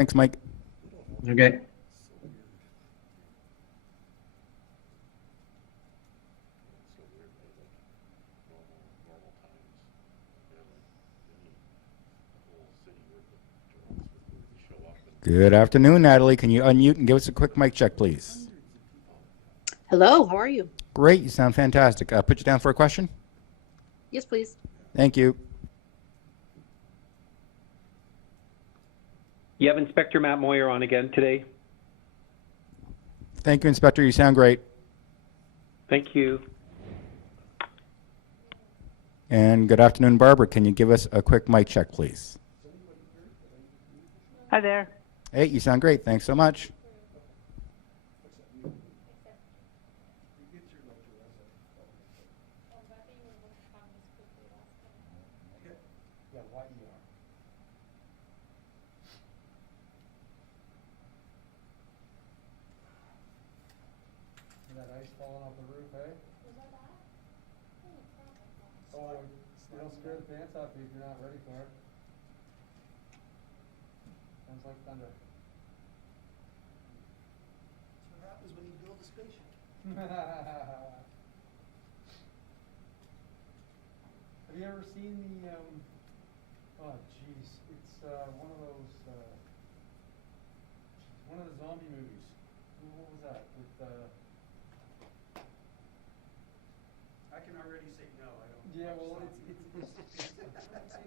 Thanks, Mike. Okay. Good afternoon, Natalie. Can you unmute and give us a quick mic check, please? Hello, how are you? Great, you sound fantastic. Put you down for a question. Yes, please. Thank you. You have Inspector Matt Moyer on again today. Thank you, Inspector. You sound great. Thank you. And good afternoon, Barbara. Can you give us a quick mic check, please? Hi there. Hey, you sound great. Thanks so much. That ice falling off the roof, eh? Oh, it'll scare the pants off you if you're not ready for it. Sounds like thunder. That's what happens when you build a spaceship. Have you ever seen the, oh jeez, it's one of those, one of the zombie movies. What was that? With, I can already say no, I don't. yeah, well, I'm trying to say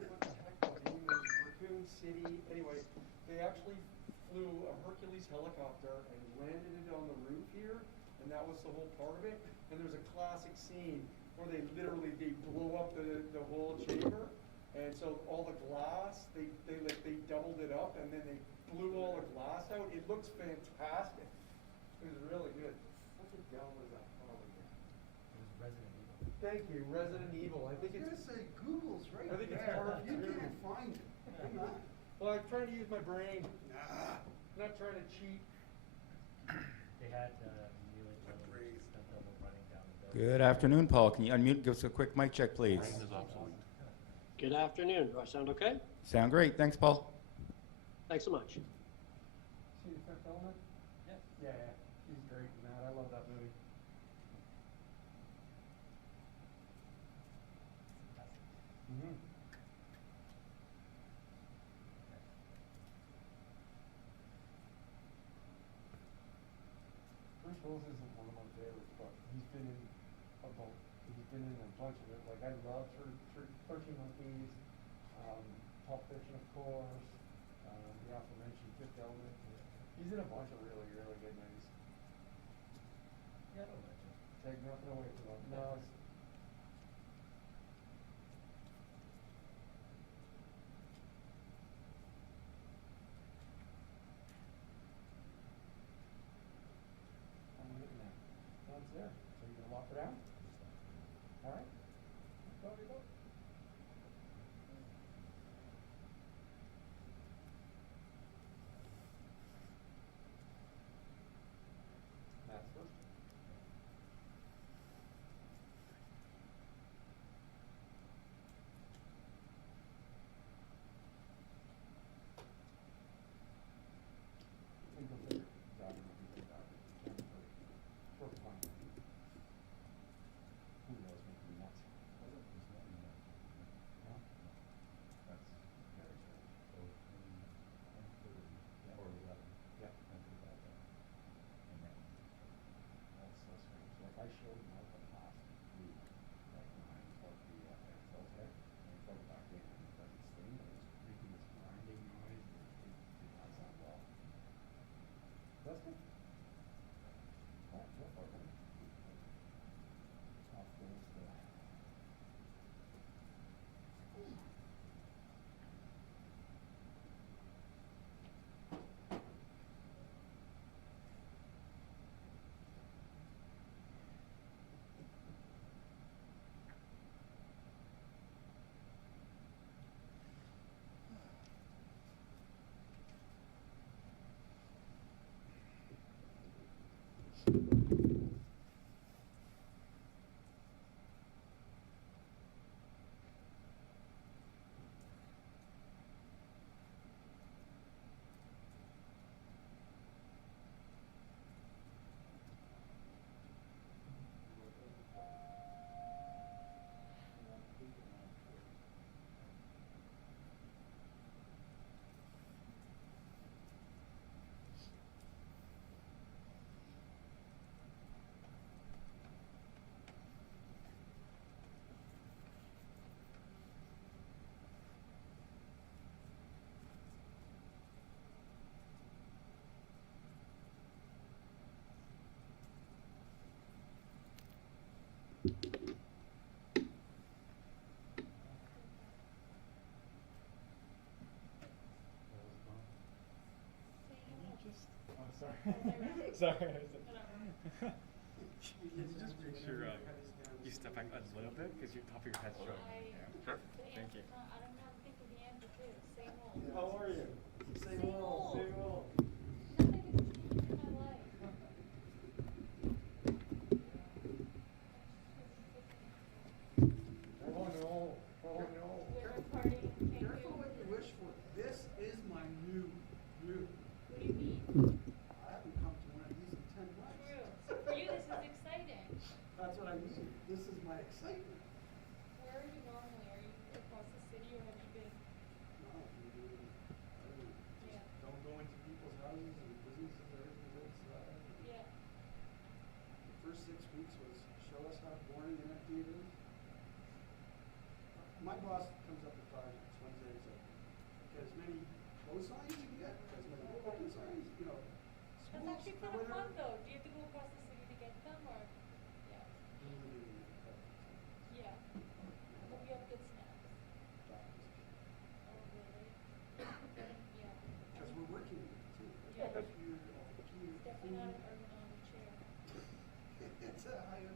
what the heck the name was, Raccoon City. Anyway, they actually flew a Hercules helicopter and landed it on the roof here, and that was the whole part of it. And there's a classic scene where they blow up the whole chamber, and so all the glass they doubled it up, and then they blew all the glass out. It looks fantastic. It was really good. What the hell was that? Oh, yeah. It was Resident Evil. Thank you, Resident Evil. I think I was gonna say Google's right I think it's there. part of You two. can't find it. Come on. Well, I'm trying to use my brain. Nah. I'm not trying to cheat. They had Neely double running down the building. Good afternoon, Paul. Can you unmute and give us a quick mic check, please? Good afternoon. Do I sound okay? Sound great. Thanks, Paul. Thanks so much. See the Fifth Element? Yeah. Yeah, he's great in that. I love that movie. Mm-hmm. Bruce Willis isn't one of my favorites, but he's been in a bunch of it. Like I love 13 Monkeys, Pulp Fiction, of course, the aforementioned Fifth Element. He's in a bunch of really, really good movies. Yeah, I don't like it. Take nothing away from him. No, it's I'm getting there. No, it's there. So you're gonna walk around? All right. Go, go. That's good. I think you'll figure it out. For fun. Who knows, make me nuts. No? That's very strange. Yeah. Or 11. Yeah. That's so strange. Like I showed Michael last week, like when I plugged the air filter, and I plugged it back in, and it doesn't sting, but it's making this grinding noise, and it did not sound well. That's good. Alright, go for it, buddy. Off goes the... Sorry. Just make sure you step back a little bit because your top of your head's showing. Sure. Thank you. I don't know. I'm thinking the answer too. Same old. How are you? Same old, same old. Nothing has changed in my life. Oh no, oh no. We're partying. Careful what you wish for. This is my new. What do you mean? I haven't come to one of these in 10 months. True. So for you, this is exciting. That's what I mean. This is my excitement. Where are you normally? Are you across the city or have you been? No, Yeah. Don't go into people's houses and businesses or anything outside. Yeah. the first 6 weeks was show us how boring and empty it is. My boss comes up with projects Wednesday and said, get as many closed signs you can get, as many open signs, you know, That's schools actually or kind of fun whatever. though. Do you have to go across the city to get them or? Yeah. Yeah. I hope you have good snacks. Oh, really? Yeah. Because we're working with it too. Yeah. Computer, It's definitely not an ergonomic chair. It's a high end.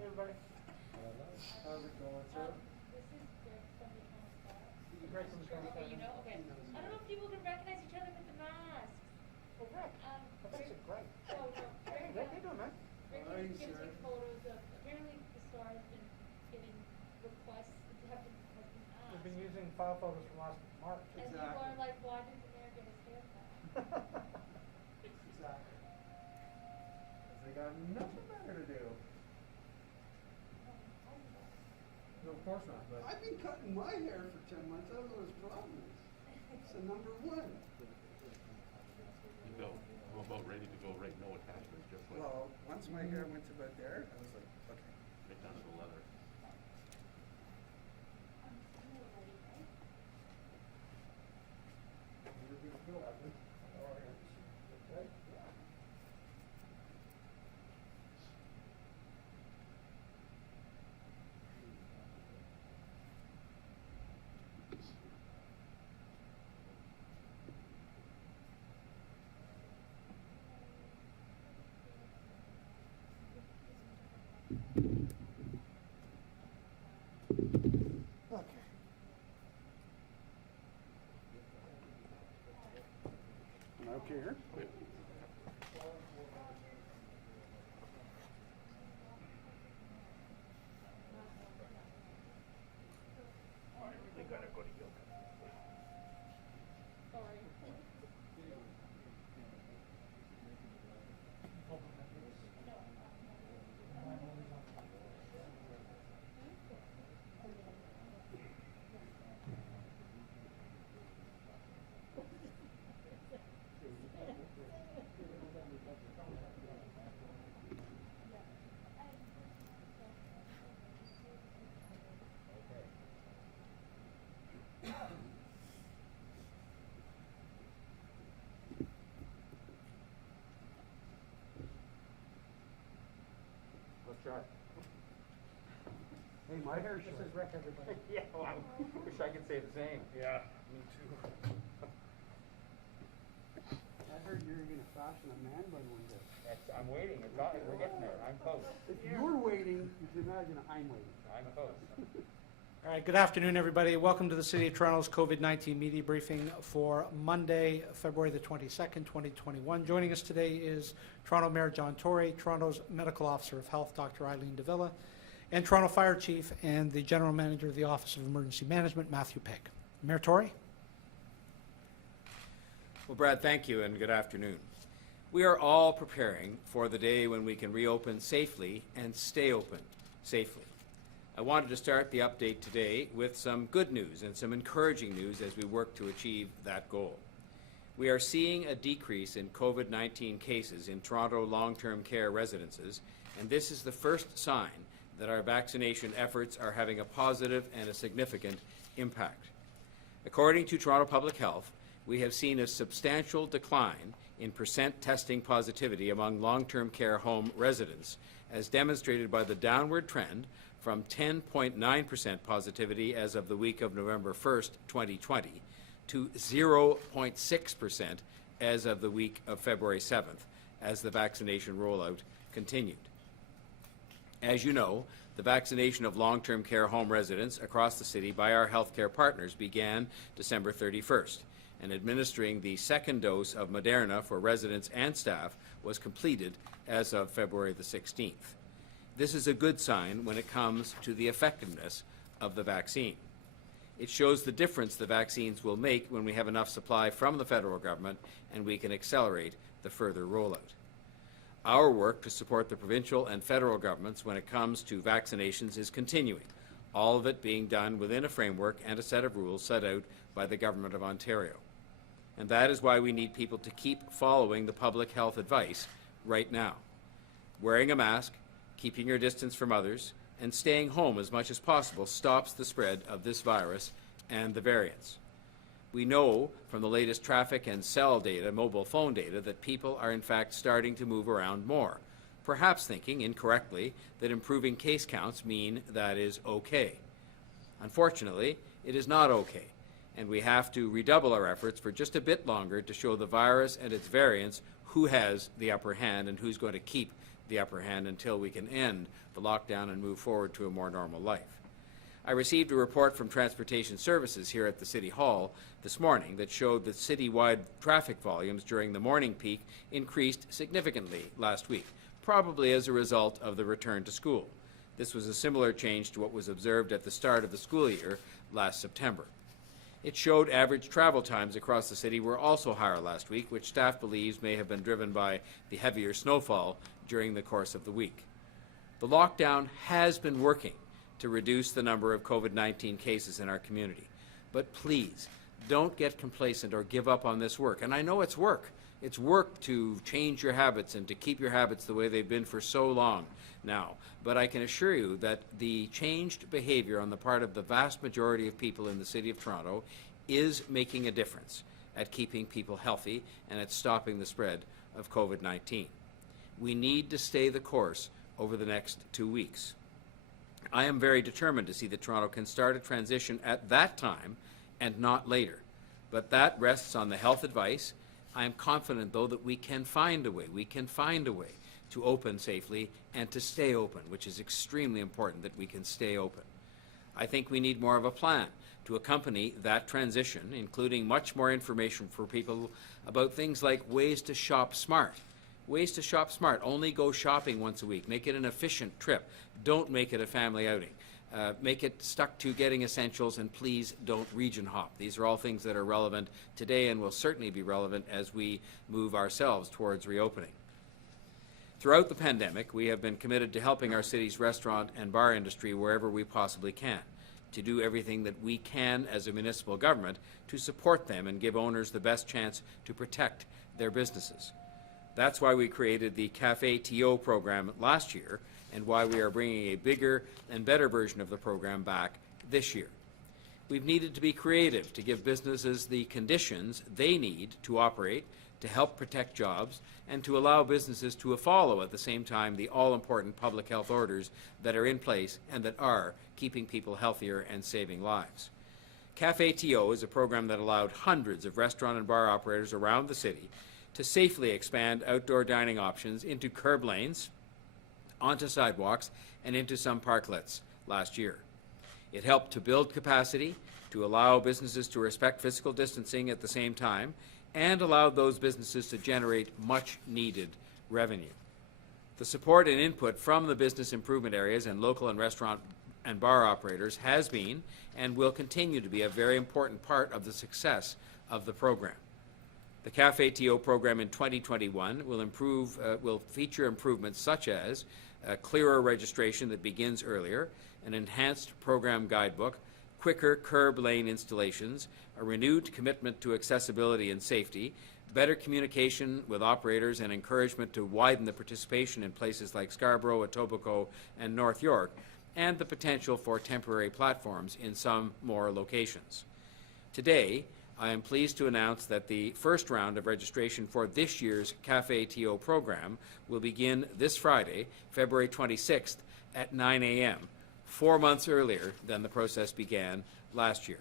Hey everybody. How's it going, sir? This is Greg from the Town Star. Greg from the Town Okay, you know, okay. He knows I don't know if people can recognize each other with the masks. Oh, Greg. Greg. Greg. Oh, no, Greg. Greg, how you doing, man? Greg How are you, is gonna sir? take photos of, apparently the Star has been getting requests to have been asked. We've been using file photos from last March. And people Exactly. are like, why didn't the mayor get his hair cut? Exactly. They got nothing better to do. No, of course not, but. I've been cutting my hair for 10 months. I don't know what his problem is. It's the number one. No, I'm about ready to go right, no attachments, just like Well, once my hair went to about there, I was like, okay. right down to the leather. You're good to go, Evan. All right. Okay? Yeah. Okay. Am I okay here? Sorry. Let's try. Hey, my hair's short. This is Rick, everybody. Yeah, well, I wish I could say the same. Yeah. Me too. I heard you're gonna fashion a man bun one day. I'm waiting, we're getting there, I'm close, If you're waiting, you can imagine I'm waiting. I'm close. All right, good afternoon, everybody. Welcome to the City of Toronto's COVID-19 media briefing for Monday, February the 22nd, 2021. Joining us today is Toronto Mayor John Tory, Toronto's Medical Officer of Health, Dr. Eileen Davila, and Toronto Fire Chief and the General Manager of the Office of Emergency Management, Matthew Pegg. Mayor Tory? Well, Brad, thank you and good afternoon. We are all preparing for the day when we can reopen safely and stay open safely. I wanted to start the update today with some good news and some encouraging news as we work to achieve that goal. We are seeing a decrease in COVID-19 cases in Toronto long-term care residences, and this is the first sign that our vaccination efforts are having a positive and a significant impact. According to Toronto Public Health, we have seen a substantial decline in percent testing positivity among long-term care home residents, as demonstrated by the downward trend from 10.9% positivity as of the week of November 1st, 2020, to 0.6% as of the week of February 7th, as the vaccination rollout continued. As you know, the vaccination of long-term care home residents across the city by our healthcare partners began December 31st, and administering the second dose of Moderna for residents and staff was completed as of February the 16th. This is a good sign when it comes to the effectiveness of the vaccine. It shows the difference the vaccines will make when we have enough supply from the federal government and we can accelerate the further rollout. Our work to support the provincial and federal governments when it comes to vaccinations is continuing, all of it being done within a framework and a set of rules set out by the Government of Ontario. And that is why we need people to keep following the public health advice right now. Wearing a mask, keeping your distance from others, and staying home as much as possible stops the spread of this virus and the variants. We know from the latest traffic and cell data, mobile phone data, that people are in fact starting to move around more, perhaps thinking incorrectly that improving case counts mean that is okay. Unfortunately, it is not okay, and we have to redouble our efforts for just a bit longer to show the virus and its variants who has the upper hand and who's going to keep the upper hand until we can end the lockdown and move forward to a more normal life. I received a report from Transportation Services here at the City Hall this morning that showed that citywide traffic volumes during the morning peak increased significantly last week, probably as a result of the return to school. This was a similar change to what was observed at the start of the school year last September. It showed average travel times across the city were also higher last week, which staff believes may have been driven by the heavier snowfall during the course of the week. The lockdown has been working to reduce the number of COVID-19 cases in our community. But please, don't get complacent or give up on this work. And I know it's work. It's work to change your habits and to keep your habits the way they've been for so long now. But I can assure you that the changed behavior on the part of the vast majority of people in the City of Toronto is making a difference at keeping people healthy and at stopping the spread of COVID-19. We need to stay the course over the next 2 weeks. I am very determined to see that Toronto can start a transition at that time and not later. But that rests on the health advice. I am confident, though, that we can find a way. We can find a way to open safely and to stay open, which is extremely important that we can stay open. I think we need more of a plan to accompany that transition, including much more information for people about things like ways to shop smart. Ways to shop smart. Only go shopping once a week. Make it an efficient trip. Don't make it a family outing. Make it stuck to getting essentials, and please don't region hop. These are all things that are relevant today and will certainly be relevant as we move ourselves towards reopening. Throughout the pandemic, we have been committed to helping our city's restaurant and bar industry wherever we possibly can, to do everything that we can as a municipal government to support them and give owners the best chance to protect their businesses. That's why we created the Café TO program last year and why we are bringing a bigger and better version of the program back this year. We've needed to be creative to give businesses the conditions they need to operate, to help protect jobs, and to allow businesses to follow at the same time the all-important public health orders that are in place and that are keeping people healthier and saving lives. Café TO is a program that allowed hundreds of restaurant and bar operators around the city to safely expand outdoor dining options into curb lanes, onto sidewalks, and into some parklets last year. It helped to build capacity, to allow businesses to respect physical distancing at the same time, and allowed those businesses to generate much-needed revenue. The support and input from the business improvement areas and local and restaurant and bar operators has been and will continue to be a very important part of the success of the program. The Café TO program in 2021 will feature improvements such as a clearer registration that begins earlier, an enhanced program guidebook, quicker curb lane installations, a renewed commitment to accessibility and safety, better communication with operators and encouragement to widen the participation in places like Scarborough, Etobicoke, and North York, and the potential for temporary platforms in some more locations. Today, I am pleased to announce that the first round of registration for this year's Café TO program will begin this Friday, February 26th at 9 a.m., 4 months earlier than the process began last year.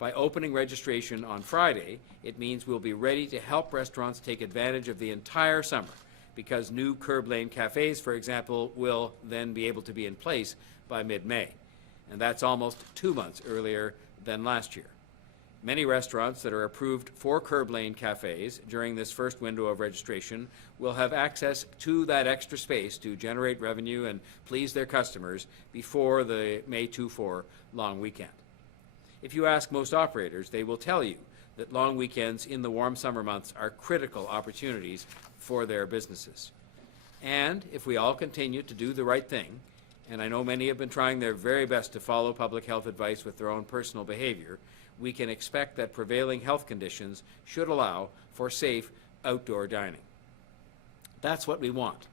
By opening registration on Friday, it means we'll be ready to help restaurants take advantage of the entire summer, because new curb lane cafes, for example, will then be able to be in place by mid-May. And that's almost 2 months earlier than last year. Many restaurants that are approved for curb lane cafes during this first window of registration will have access to that extra space to generate revenue and please their customers before the May 2-4 long weekend. If you ask most operators, they will tell you that long weekends in the warm summer months are critical opportunities for their businesses. And if we all continue to do the right thing, and I know many have been trying their very best to follow public health advice with their own personal behavior, we can expect that prevailing health conditions should allow for safe outdoor dining. That's what we want.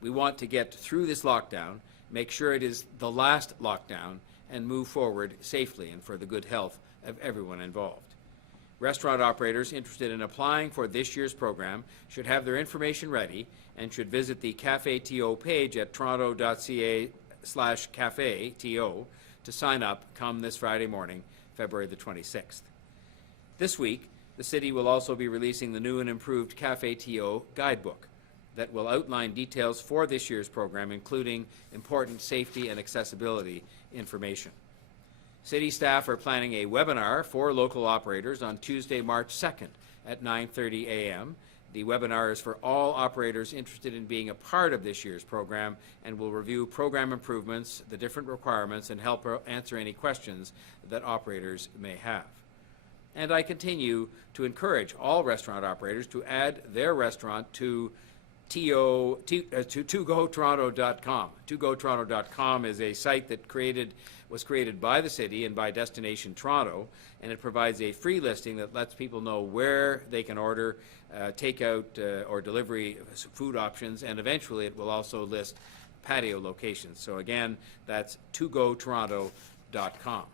We want to get through this lockdown, make sure it is the last lockdown, and move forward safely and for the good health of everyone involved. Restaurant operators interested in applying for this year's program should have their information ready and should visit the Cafe TO page at toronto.ca/Cafe TO to sign up come this Friday morning, February the 26th. This week, the city will also be releasing the new and improved Cafe TO guidebook that will outline details for this year's program, including important safety and accessibility information. City staff are planning a webinar for local operators on Tuesday, March 2nd at 9:30 a.m. The webinar is for all operators interested in being a part of this year's program and will review program improvements, the different requirements, and help answer any questions that operators may have. And I continue to encourage all restaurant operators to add their restaurant to togotoronto.com. togotoronto.com is a site that was created by the city and by Destination Toronto, and it provides a free listing that lets people know where they can order takeout or delivery food options, and eventually it will also list patio locations. So again, that's togotoronto.com.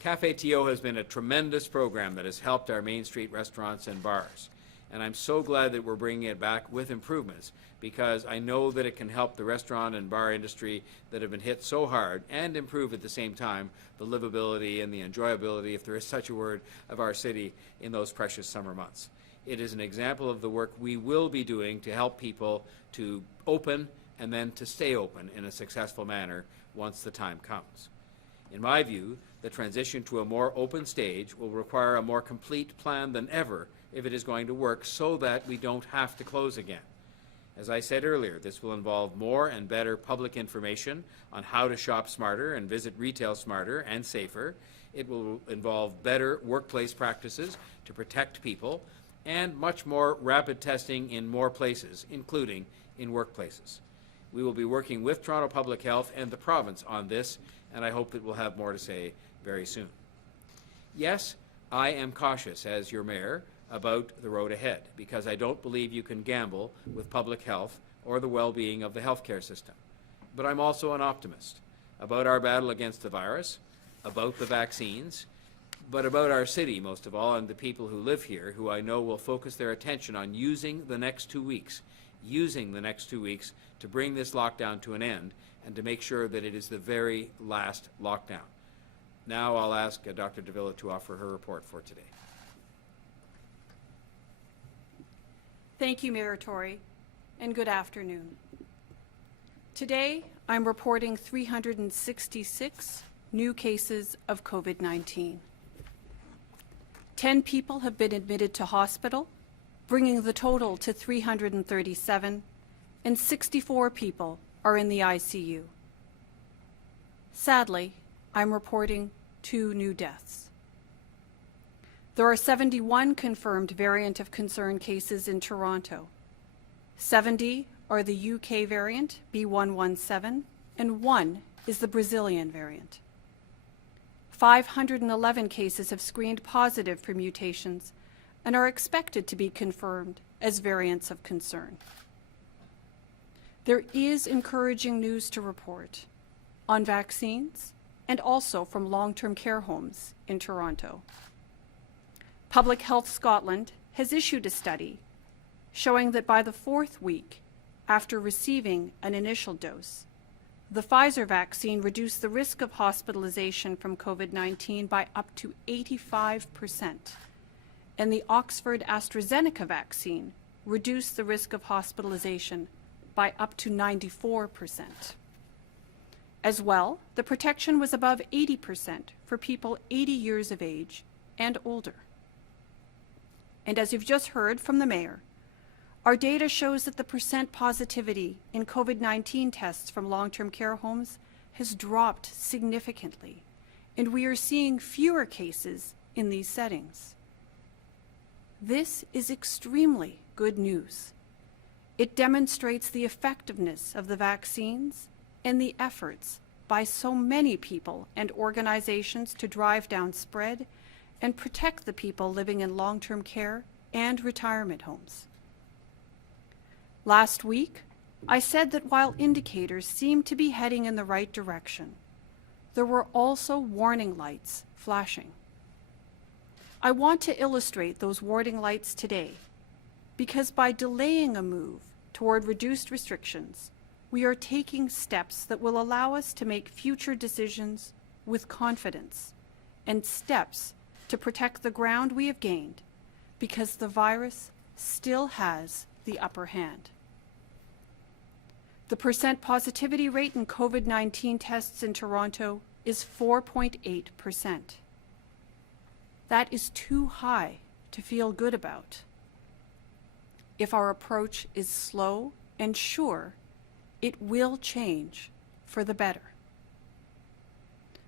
Cafe TO has been a tremendous program that has helped our Main Street restaurants and bars. And I'm so glad that we're bringing it back with improvements, because I know that it can help the restaurant and bar industry that have been hit so hard and improve at the same time the livability and the enjoyability, if there is such a word, of our city in those precious summer months. It is an example of the work we will be doing to help people to open and then to stay open in a successful manner once the time comes. In my view, the transition to a more open stage will require a more complete plan than ever if it is going to work, so that we don't have to close again. As I said earlier, this will involve more and better public information on how to shop smarter and visit retail smarter and safer. It will involve better workplace practices to protect people, and much more rapid testing in more places, including in workplaces. We will be working with Toronto Public Health and the province on this, and I hope that we'll have more to say very soon. Yes, I am cautious as your mayor about the road ahead, because I don't believe you can gamble with public health or the well-being of the healthcare system. But I'm also an optimist about our battle against the virus, about the vaccines, but about our city most of all, and the people who live here, who I know will focus their attention on using the next 2 weeks to bring this lockdown to an end and to make sure that it is the very last lockdown. Now I'll ask Dr. Davila to offer her report for today. Thank you, Mayor Tory, and good afternoon. Today, I'm reporting 366 new cases of COVID-19. 10 people have been admitted to hospital, bringing the total to 337, and 64 people are in the ICU. Sadly, I'm reporting 2 new deaths. There are 71 confirmed variant of concern cases in Toronto. 70 are the UK variant, B117, and 1 is the Brazilian variant. 511 cases have screened positive for mutations and are expected to be confirmed as variants of concern. There is encouraging news to report on vaccines and also from long-term care homes in Toronto. Public Health Scotland has issued a study showing that by the 4th week after receiving an initial dose, the Pfizer vaccine reduced the risk of hospitalization from COVID-19 by up to 85%, and the Oxford AstraZeneca vaccine reduced the risk of hospitalization by up to 94%. As well, the protection was above 80% for people 80 years of age and older. And as you've just heard from the Mayor, our data shows that the percent positivity in COVID-19 tests from long-term care homes has dropped significantly, and we are seeing fewer cases in these settings. This is extremely good news. It demonstrates the effectiveness of the vaccines and the efforts by so many people and organizations to drive down spread and protect the people living in long-term care and retirement homes. Last week, I said that while indicators seemed to be heading in the right direction, there were also warning lights flashing. I want to illustrate those warning lights today because by delaying a move toward reduced restrictions, we are taking steps that will allow us to make future decisions with confidence and steps to protect the ground we have gained because the virus still has the upper hand. The percent positivity rate in COVID-19 tests in Toronto is 4.8%. That is too high to feel good about. If our approach is slow and sure, it will change for the better.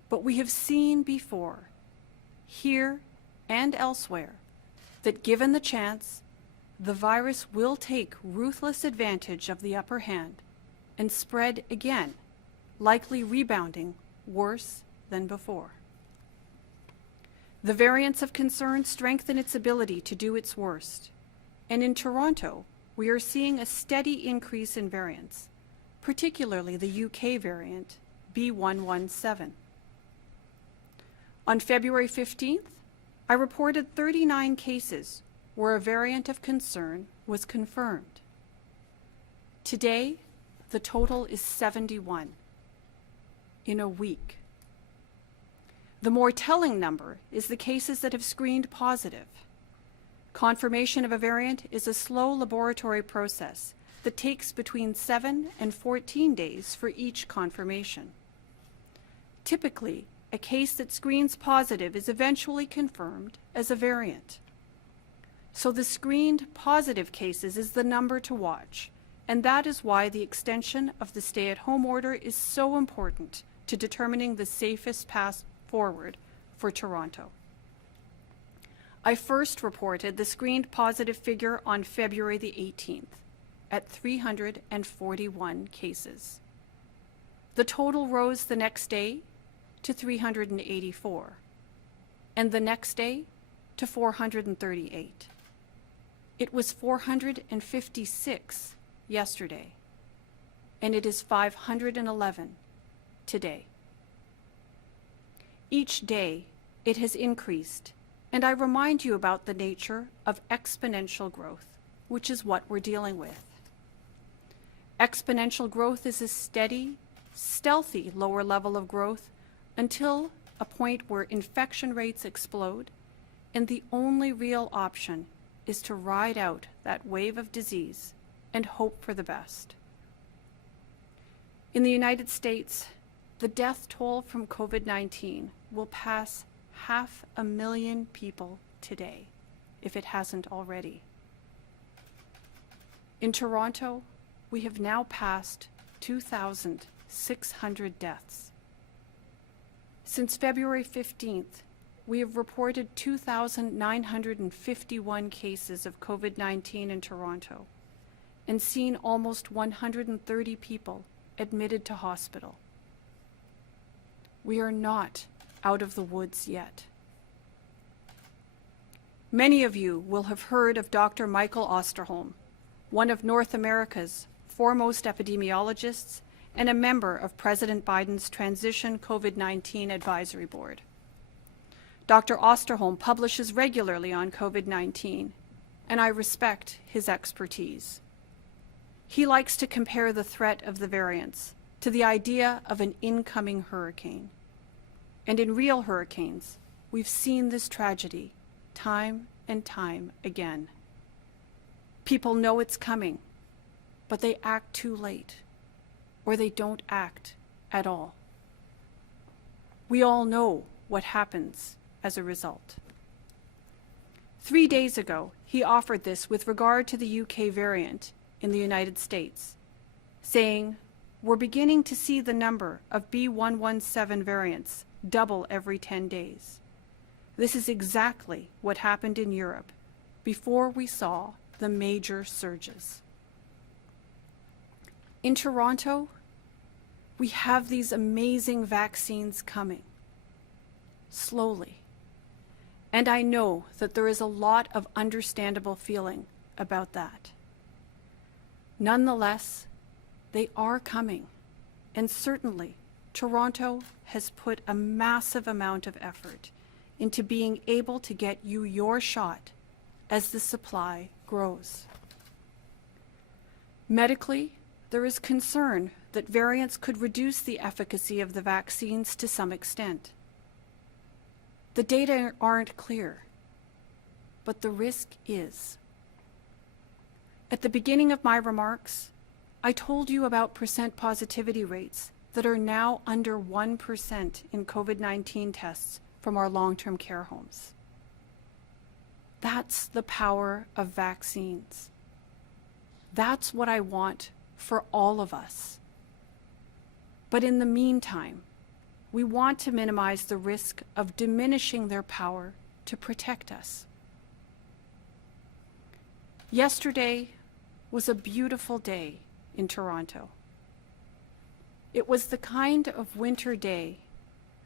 But we have seen before, here and elsewhere, that given the chance, the virus will take ruthless advantage of the upper hand and spread again, likely rebounding worse than before. The variants of concern strengthen its ability to do its worst, and in Toronto, we are seeing a steady increase in variants, particularly the UK variant B117. On February 15th, I reported 39 cases where a variant of concern was confirmed. Today, the total is 71 in a week. The more telling number is the cases that have screened positive. Confirmation of a variant is a slow laboratory process that takes between 7 and 14 days for each confirmation. Typically, a case that screens positive is eventually confirmed as a variant. So the screened positive cases is the number to watch, and that is why the extension of the stay-at-home order is so important to determining the safest path forward for Toronto. I first reported the screened positive figure on February the 18th at 341 cases. The total rose the next day to 384, and the next day to 438. It was 456 yesterday, and it is 511 today. Each day it has increased, and I remind you about the nature of exponential growth, which is what we're dealing with. Exponential growth is a steady, stealthy lower level of growth until a point where infection rates explode, and the only real option is to ride out that wave of disease and hope for the best. In the United States, the death toll from COVID-19 will pass 500,000 people today, if it hasn't already. In Toronto, we have now passed 2,600 deaths. Since February 15th, we have reported 2,951 cases of COVID-19 in Toronto and seen almost 130 people admitted to hospital. We are not out of the woods yet. Many of you will have heard of Dr. Michael Osterholm, one of North America's foremost epidemiologists and a member of President Biden's Transition COVID-19 Advisory Board. Dr. Osterholm publishes regularly on COVID-19, and I respect his expertise. He likes to compare the threat of the variants to the idea of an incoming hurricane. And in real hurricanes, we've seen this tragedy time and time again. People know it's coming, but they act too late, or they don't act at all. We all know what happens as a result. 3 days ago, he offered this with regard to the UK variant in the United States, saying, "We're beginning to see the number of B.1.1.7 variants double every 10 days. This is exactly what happened in Europe before we saw the major surges." In Toronto, we have these amazing vaccines coming, slowly. And I know that there is a lot of understandable feeling about that. Nonetheless, they are coming, and certainly Toronto has put a massive amount of effort into being able to get you your shot as the supply grows. Medically, there is concern that variants could reduce the efficacy of the vaccines to some extent. The data aren't clear, but the risk is. At the beginning of my remarks, I told you about percent positivity rates that are now under 1% in COVID-19 tests from our long-term care homes. That's the power of vaccines. That's what I want for all of us. But in the meantime, we want to minimize the risk of diminishing their power to protect us. Yesterday was a beautiful day in Toronto. It was the kind of winter day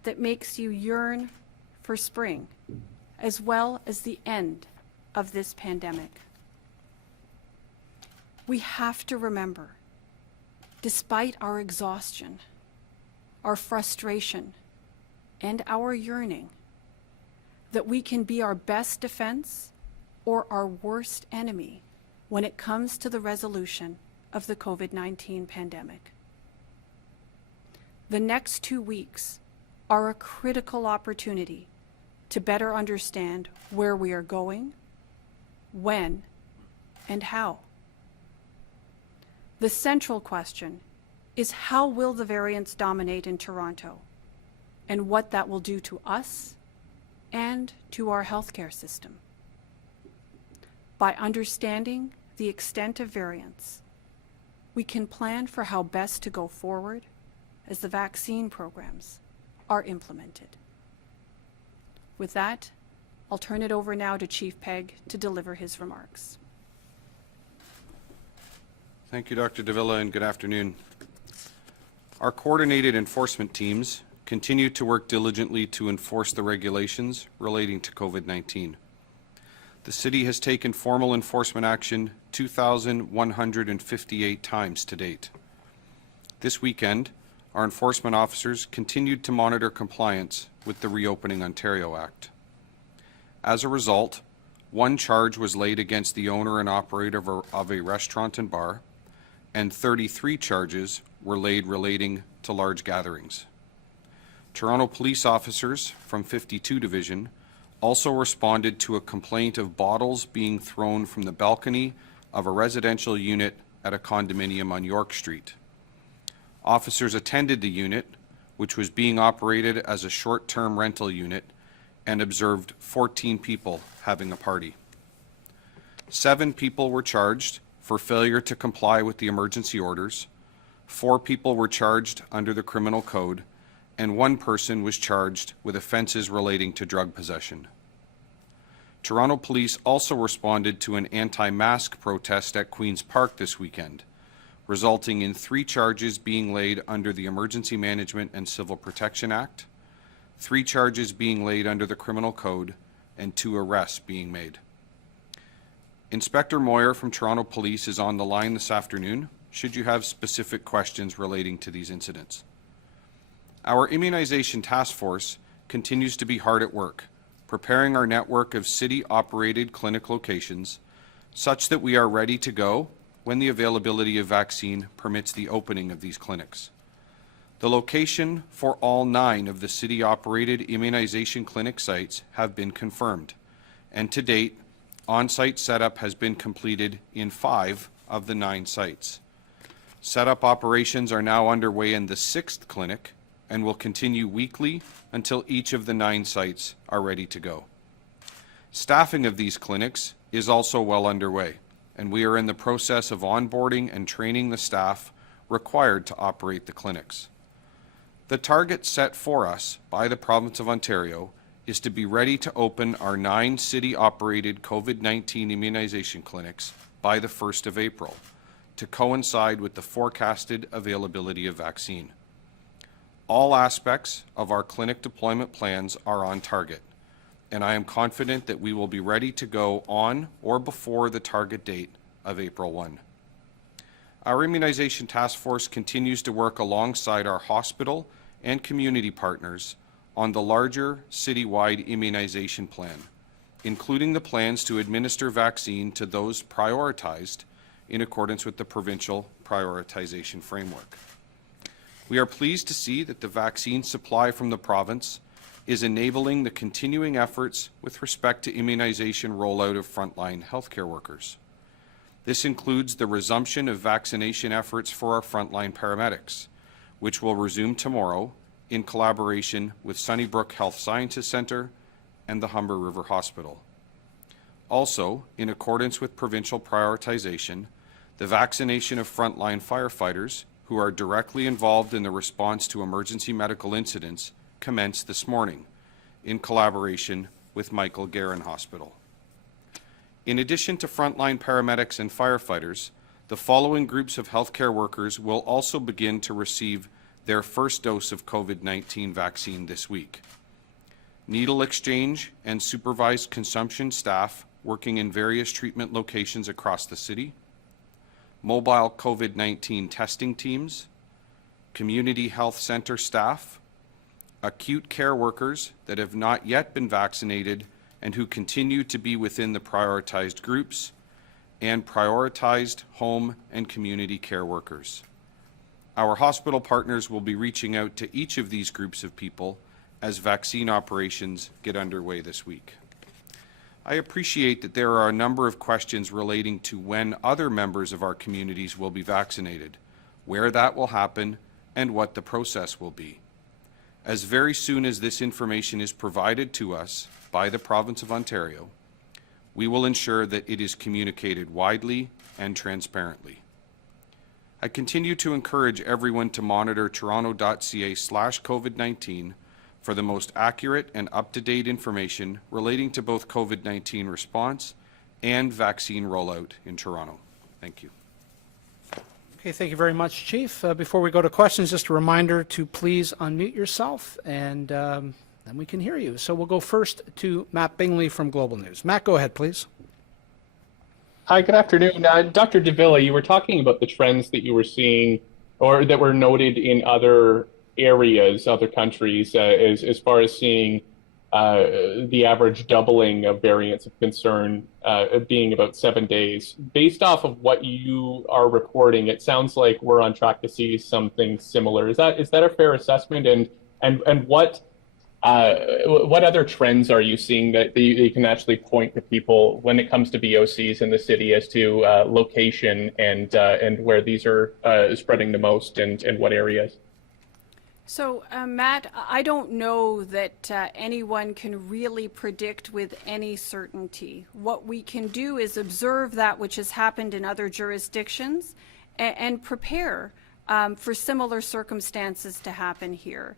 that makes you yearn for spring, as well as the end of this pandemic. We have to remember, despite our exhaustion, our frustration, and our yearning, that we can be our best defense or our worst enemy when it comes to the resolution of the COVID-19 pandemic. The next 2 weeks are a critical opportunity to better understand where we are going, when, and how. The central question is, how will the variants dominate in Toronto, and what that will do to us and to our healthcare system? By understanding the extent of variants, we can plan for how best to go forward as the vaccine programs are implemented. With that, I'll turn it over now to Chief Pegg to deliver his remarks. Thank you, Dr. Davila, and good afternoon. Our coordinated enforcement teams continue to work diligently to enforce the regulations relating to COVID-19. The City has taken formal enforcement action 2,158 times to date. This weekend, our enforcement officers continued to monitor compliance with the Reopening Ontario Act. As a result, 1 charge was laid against the owner and operator of a restaurant and bar, and 33 charges were laid relating to large gatherings. Toronto police officers from 52 Division also responded to a complaint of bottles being thrown from the balcony of a residential unit at a condominium on York Street. Officers attended the unit, which was being operated as a short-term rental unit, and observed 14 people having a party. 7 people were charged for failure to comply with the emergency orders, 4 people were charged under the criminal code, and 1 person was charged with offences relating to drug possession. Toronto Police also responded to an anti-mask protest at Queen's Park this weekend, resulting in 3 charges being laid under the Emergency Management and Civil Protection Act, 3 charges being laid under the Criminal Code, and 2 arrests being made. Inspector Moyer from Toronto Police is on the line this afternoon, should you have specific questions relating to these incidents. Our immunization task force continues to be hard at work, preparing our network of city-operated clinic locations such that we are ready to go when the availability of vaccine permits the opening of these clinics. The location for all 9 of the city-operated immunization clinic sites have been confirmed, and to date, on-site setup has been completed in 5 of the 9 sites. Setup operations are now underway in the 6th clinic and will continue weekly until each of the 9 sites are ready to go. Staffing of these clinics is also well underway, and we are in the process of onboarding and training the staff required to operate the clinics. The target set for us by the Province of Ontario is to be ready to open our 9 city-operated COVID-19 immunization clinics by the 1st of April, to coincide with the forecasted availability of vaccine. All aspects of our clinic deployment plans are on target, and I am confident that we will be ready to go on or before the target date of April 1. Our immunization task force continues to work alongside our hospital and community partners on the larger citywide immunization plan, including the plans to administer vaccine to those prioritized in accordance with the provincial prioritization framework. We are pleased to see that the vaccine supply from the province is enabling the continuing efforts with respect to immunization rollout of frontline healthcare workers. This includes the resumption of vaccination efforts for our frontline paramedics, which will resume tomorrow in collaboration with Sunnybrook Health Sciences Centre and the Humber River Hospital. Also, in accordance with provincial prioritization, the vaccination of frontline firefighters who are directly involved in the response to emergency medical incidents commenced this morning in collaboration with Michael Guerin Hospital. In addition to frontline paramedics and firefighters, the following groups of healthcare workers will also begin to receive their first dose of COVID-19 vaccine this week. Needle exchange and supervised consumption staff working in various treatment locations across the city, mobile COVID-19 testing teams, community health center staff, acute care workers that have not yet been vaccinated and who continue to be within the prioritized groups, and prioritized home and community care workers. Our hospital partners will be reaching out to each of these groups of people as vaccine operations get underway this week. I appreciate that there are a number of questions relating to when other members of our communities will be vaccinated, where that will happen, and what the process will be. As very soon as this information is provided to us by the Province of Ontario, we will ensure that it is communicated widely and transparently. I continue to encourage everyone to monitor toronto.ca/COVID-19 for the most accurate and up-to-date information relating to both COVID-19 response and vaccine rollout in Toronto. Thank you. Okay, thank you very much, Chief. Before we go to questions, just a reminder to please unmute yourself, and then we can hear you. So we'll go first to Matt Bingley from Global News. Matt, go ahead, please. Hi, good afternoon. Dr. Davila, you were talking about the trends that you were seeing or that were noted in other areas, other countries, as far as seeing the average doubling of variants of concern being about 7 days. Based off of what you are reporting, it sounds like we're on track to see something similar. Is that a fair assessment? And what other trends are you seeing that you can actually point to people when it comes to VOCs in the city as to location and where these are spreading the most and what areas? So, Matt, I don't know that anyone can really predict with any certainty. What we can do is observe that which has happened in other jurisdictions and prepare for similar circumstances to happen here.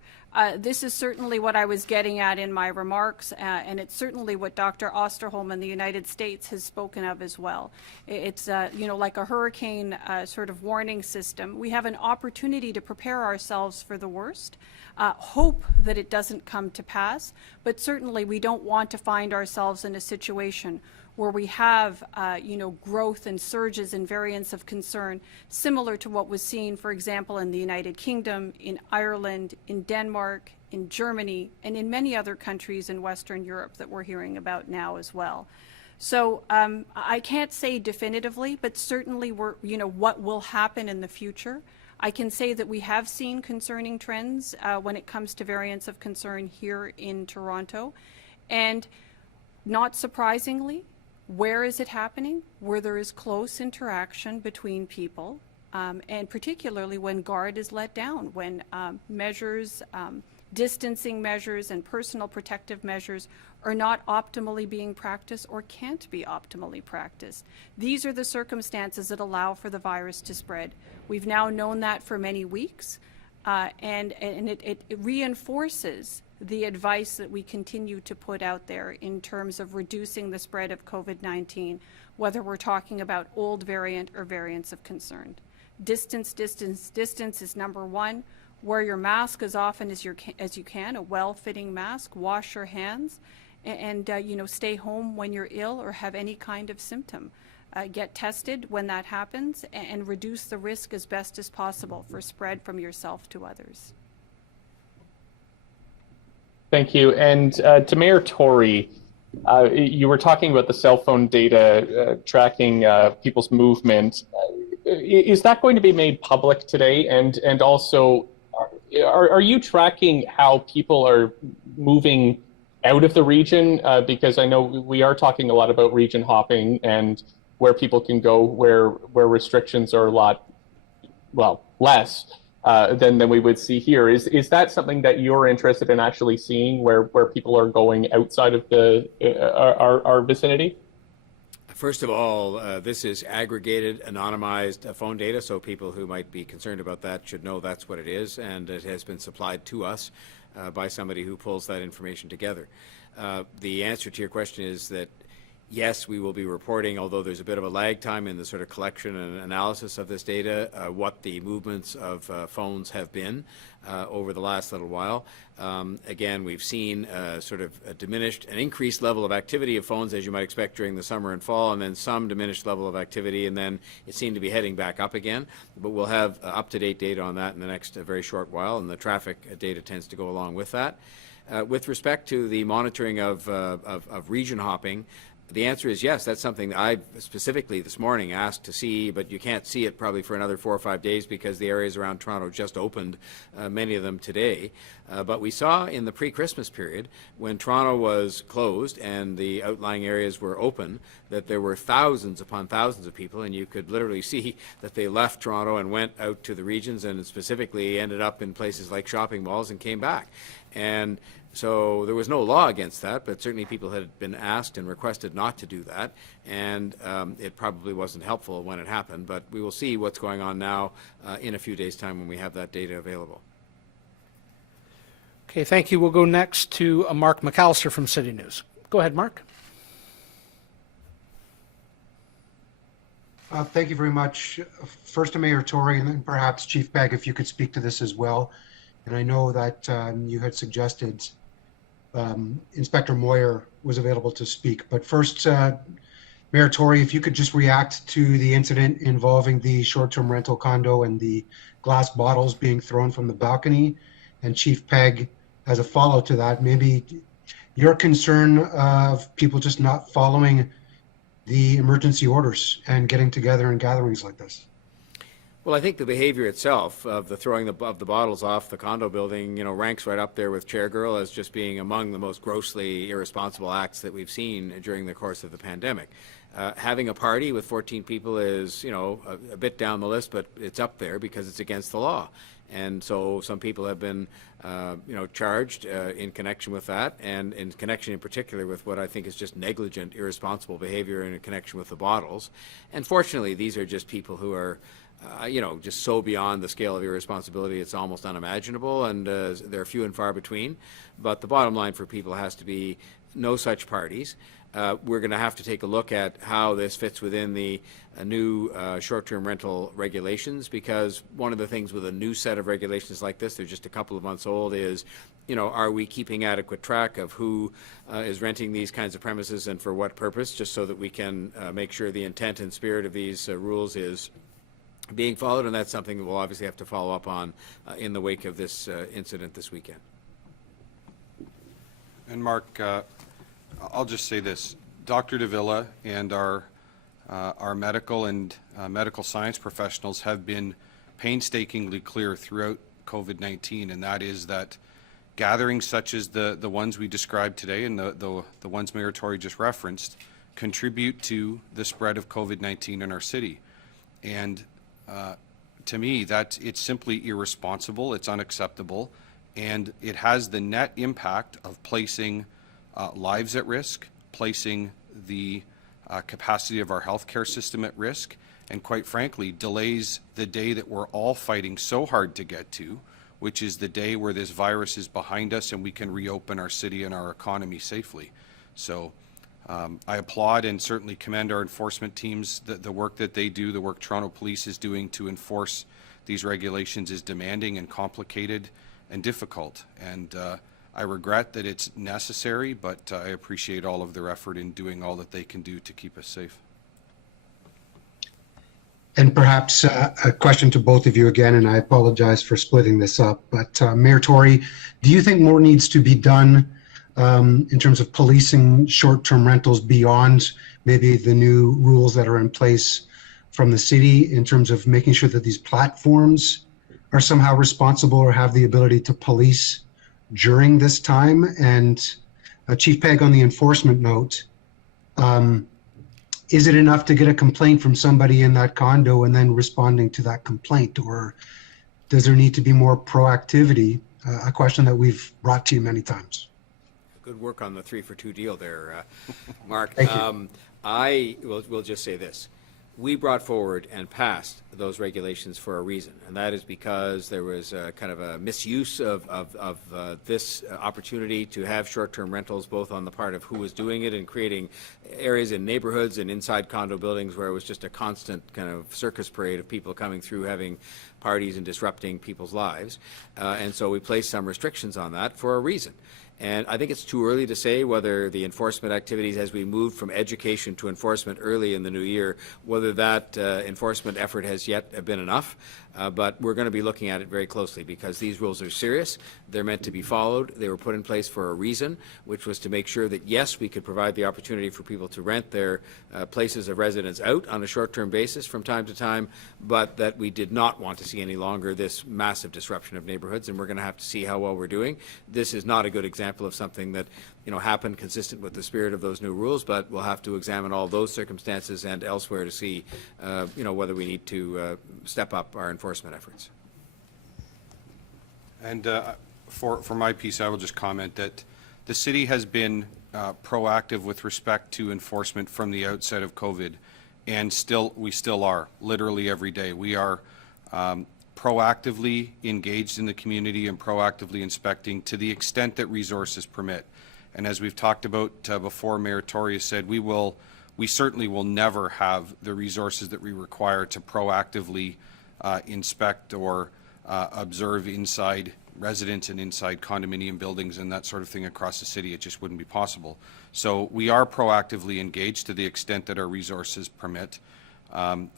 This is certainly what I was getting at in my remarks, and it's certainly what Dr. Osterholm in the United States has spoken of as well. It's, like a hurricane sort of warning system. We have an opportunity to prepare ourselves for the worst, hope that it doesn't come to pass, but certainly we don't want to find ourselves in a situation where we have, growth and surges in variants of concern, similar to what was seen, for example, in the United Kingdom, in Ireland, in Denmark, in Germany, and in many other countries in Western Europe that we're hearing about now as well. So I can't say definitively, but certainly what will happen in the future, I can say that we have seen concerning trends when it comes to variants of concern here in Toronto. And not surprisingly, where is it happening? Where there is close interaction between people, and particularly when guard is let down, when distancing measures and personal protective measures are not optimally being practiced or can't be optimally practiced. These are the circumstances that allow for the virus to spread. We've now known that for many weeks, and it reinforces the advice that we continue to put out there in terms of reducing the spread of COVID-19, whether we're talking about old variant or variants of concern. Distance is number one. Wear your mask as often as you can, a well-fitting mask. Wash your hands, and stay home when you're ill or have any kind of symptom. Get tested when that happens, and reduce the risk as best as possible for spread from yourself to others. Thank you. And to Mayor Tory, you were talking about the cell phone data tracking people's movement. Is that going to be made public today? And also, are you tracking how people are moving out of the region? Because I know we are talking a lot about region hopping and where people can go where restrictions are a lot, less than we would see here. Is that something that you're interested in actually seeing, where people are going outside of our vicinity? First of all, this is aggregated, anonymized phone data, so people who might be concerned about that should know that's what it is, and it has been supplied to us by somebody who pulls that information together. The answer to your question is that yes, we will be reporting, although there's a bit of a lag time in the sort of collection and analysis of this data, what the movements of phones have been over the last little while. Again, we've seen sort of an increased level of activity of phones, as you might expect during the summer and fall, and then some diminished level of activity, and then it seemed to be heading back up again. But we'll have up-to-date data on that in the next very short while, and the traffic data tends to go along with that. With respect to the monitoring of region hopping, the answer is yes. That's something that I specifically this morning asked to see, but you can't see it probably for another 4 or 5 days because the areas around Toronto just opened, many of them today. But we saw in the pre-Christmas period, when Toronto was closed and the outlying areas were open, that there were thousands upon thousands of people, and you could literally see that they left Toronto and went out to the regions, and specifically ended up in places like shopping malls and came back. And so there was no law against that, but certainly people had been asked and requested not to do that, and it probably wasn't helpful when it happened. But we will see what's going on now in a few days' time when we have that data available. Okay, thank you. We'll go next to Mark McAllister from City News. Go ahead, Mark. Thank you very much. First to Mayor Tory, and then perhaps Chief Begg, if you could speak to this as well. And I know that you had suggested Inspector Moyer was available to speak. But first, Mayor Tory, if you could just react to the incident involving the short-term rental condo and the glass bottles being thrown from the balcony. And Chief Pegg, as a follow to that, maybe your concern of people just not following the emergency orders and getting together in gatherings like this. Well, I think the behavior itself of the throwing of the bottles off the condo building, ranks right up there with Chairgirl as just being among the most grossly irresponsible acts that we've seen during the course of the pandemic. Having a party with 14 people is, a bit down the list, but it's up there because it's against the law. And so some people have been, charged in connection with that, and in connection in particular with what I think is just negligent, irresponsible behavior in connection with the bottles. And fortunately, these are just people who are just so beyond the scale of irresponsibility, it's almost unimaginable, and they're few and far between. But the bottom line for people has to be no such parties. We're going to have to take a look at how this fits within the new short-term rental regulations, because one of the things with a new set of regulations like this, they're just a couple of months old, is, are we keeping adequate track of who is renting these kinds of premises and for what purpose, just so that we can make sure the intent and spirit of these rules is being followed, and that's something that we'll obviously have to follow up on in the wake of this incident this weekend. And Mark, I'll just say this: Dr. Davila and our medical and medical science professionals have been painstakingly clear throughout COVID-19, and that is that gatherings such as the ones we described today and the ones Mayor Tory just referenced contribute to the spread of COVID-19 in our city. And to me, it's simply irresponsible, it's unacceptable, and it has the net impact of placing lives at risk, placing the capacity of our healthcare system at risk, and quite frankly, delays the day that we're all fighting so hard to get to, which is the day where this virus is behind us and we can reopen our city and our economy safely. So I applaud and certainly commend our enforcement teams. The work that they do, the work Toronto Police is doing to enforce these regulations is demanding and complicated and difficult. And I regret that it's necessary, but I appreciate all of their effort in doing all that they can do to keep us safe. And perhaps a question to both of you again, and I apologize for splitting this up, but Mayor Tory, do you think more needs to be done in terms of policing short-term rentals beyond maybe the new rules that are in place from the city, in terms of making sure that these platforms are somehow responsible or have the ability to police during this time? And Chief Pegg, on the enforcement note, is it enough to get a complaint from somebody in that condo and then responding to that complaint, or does there need to be more proactivity? A question that we've brought to you many times. Good work on the 3-for-2 deal there, Mark. Thank you. I will just say this. We brought forward and passed those regulations for a reason, and that is because there was kind of a misuse of this opportunity to have short-term rentals, both on the part of who was doing it and creating areas in neighborhoods and inside condo buildings where it was just a constant kind of circus parade of people coming through, having parties and disrupting people's lives. And so we placed some restrictions on that for a reason. And I think it's too early to say whether the enforcement activities, as we move from education to enforcement early in the new year, whether that enforcement effort has yet been enough. But we're going to be looking at it very closely because these rules are serious. They're meant to be followed. They were put in place for a reason, which was to make sure that, yes, we could provide the opportunity for people to rent their places of residence out on a short-term basis from time to time, but that we did not want to see any longer this massive disruption of neighborhoods, and we're going to have to see how well we're doing. This is not a good example of something that happened consistent with the spirit of those new rules, but we'll have to examine all those circumstances and elsewhere to see whether we need to step up our enforcement efforts. And for my piece, I will just comment that the city has been proactive with respect to enforcement from the outset of COVID, and we still are, literally every day. We are proactively engaged in the community and proactively inspecting to the extent that resources permit. And as we've talked about before, Mayor Tory has said, we certainly will never have the resources that we require to proactively inspect or observe inside residents and inside condominium buildings and that sort of thing across the city. It just wouldn't be possible. So we are proactively engaged to the extent that our resources permit.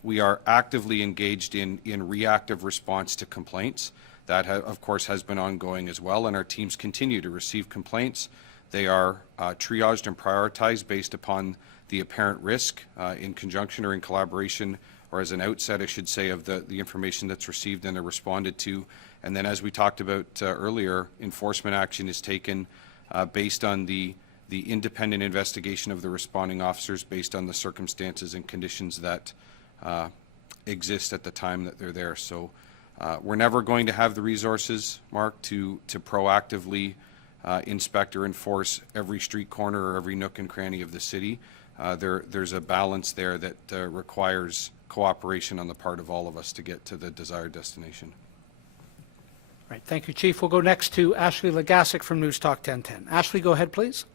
We are actively engaged in reactive response to complaints. That, of course, has been ongoing as well, and our teams continue to receive complaints. They are triaged and prioritized based upon the apparent risk in conjunction or in collaboration, or as an outset, I should say, of the information that's received and are responded to. And then, as we talked about earlier, enforcement action is taken based on the independent investigation of the responding officers based on the circumstances and conditions that exist at the time that they're there. So we're never going to have the resources, Mark, to proactively inspect or enforce every street corner or every nook and cranny of the city. There's a balance there that requires cooperation on the part of all of us to get to the desired destination. Right. Thank you, Chief. We'll go next to Ashley Legasic from News Talk 1010. Ashley, go ahead, please.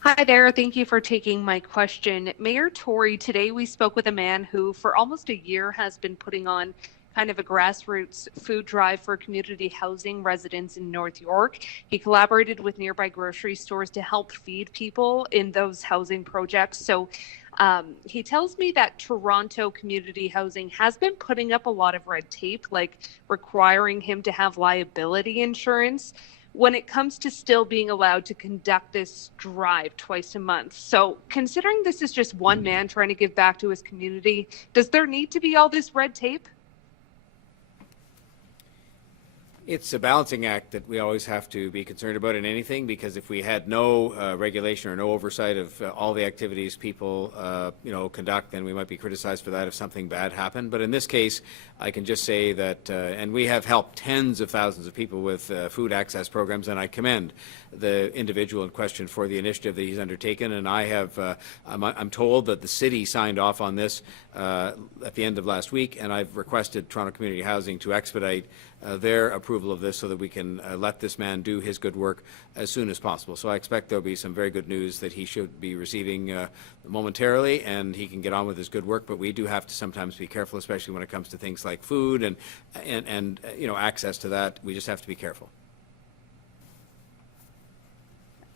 Hi there. Thank you for taking my question. Mayor Tory, today we spoke with a man who for almost a year has been putting on kind of a grassroots food drive for community housing residents in North York. He collaborated with nearby grocery stores to help feed people in those housing projects. So he tells me that Toronto community housing has been putting up a lot of red tape, like requiring him to have liability insurance when it comes to still being allowed to conduct this drive twice a month. So considering this is just one man trying to give back to his community, does there need to be all this red tape? It's a balancing act that we always have to be concerned about in anything, because if we had no regulation or no oversight of all the activities people, conduct, then we might be criticized for that if something bad happened. But in this case, I can just say that, and we have helped tens of thousands of people with food access programs, and I commend the individual in question for the initiative that he's undertaken. And I have, I'm told that the city signed off on this at the end of last week, and I've requested Toronto Community Housing to expedite their approval of this so that we can let this man do his good work as soon as possible. So I expect there'll be some very good news that he should be receiving momentarily, and he can get on with his good work. But we do have to sometimes be careful, especially when it comes to things like food and access to that. We just have to be careful.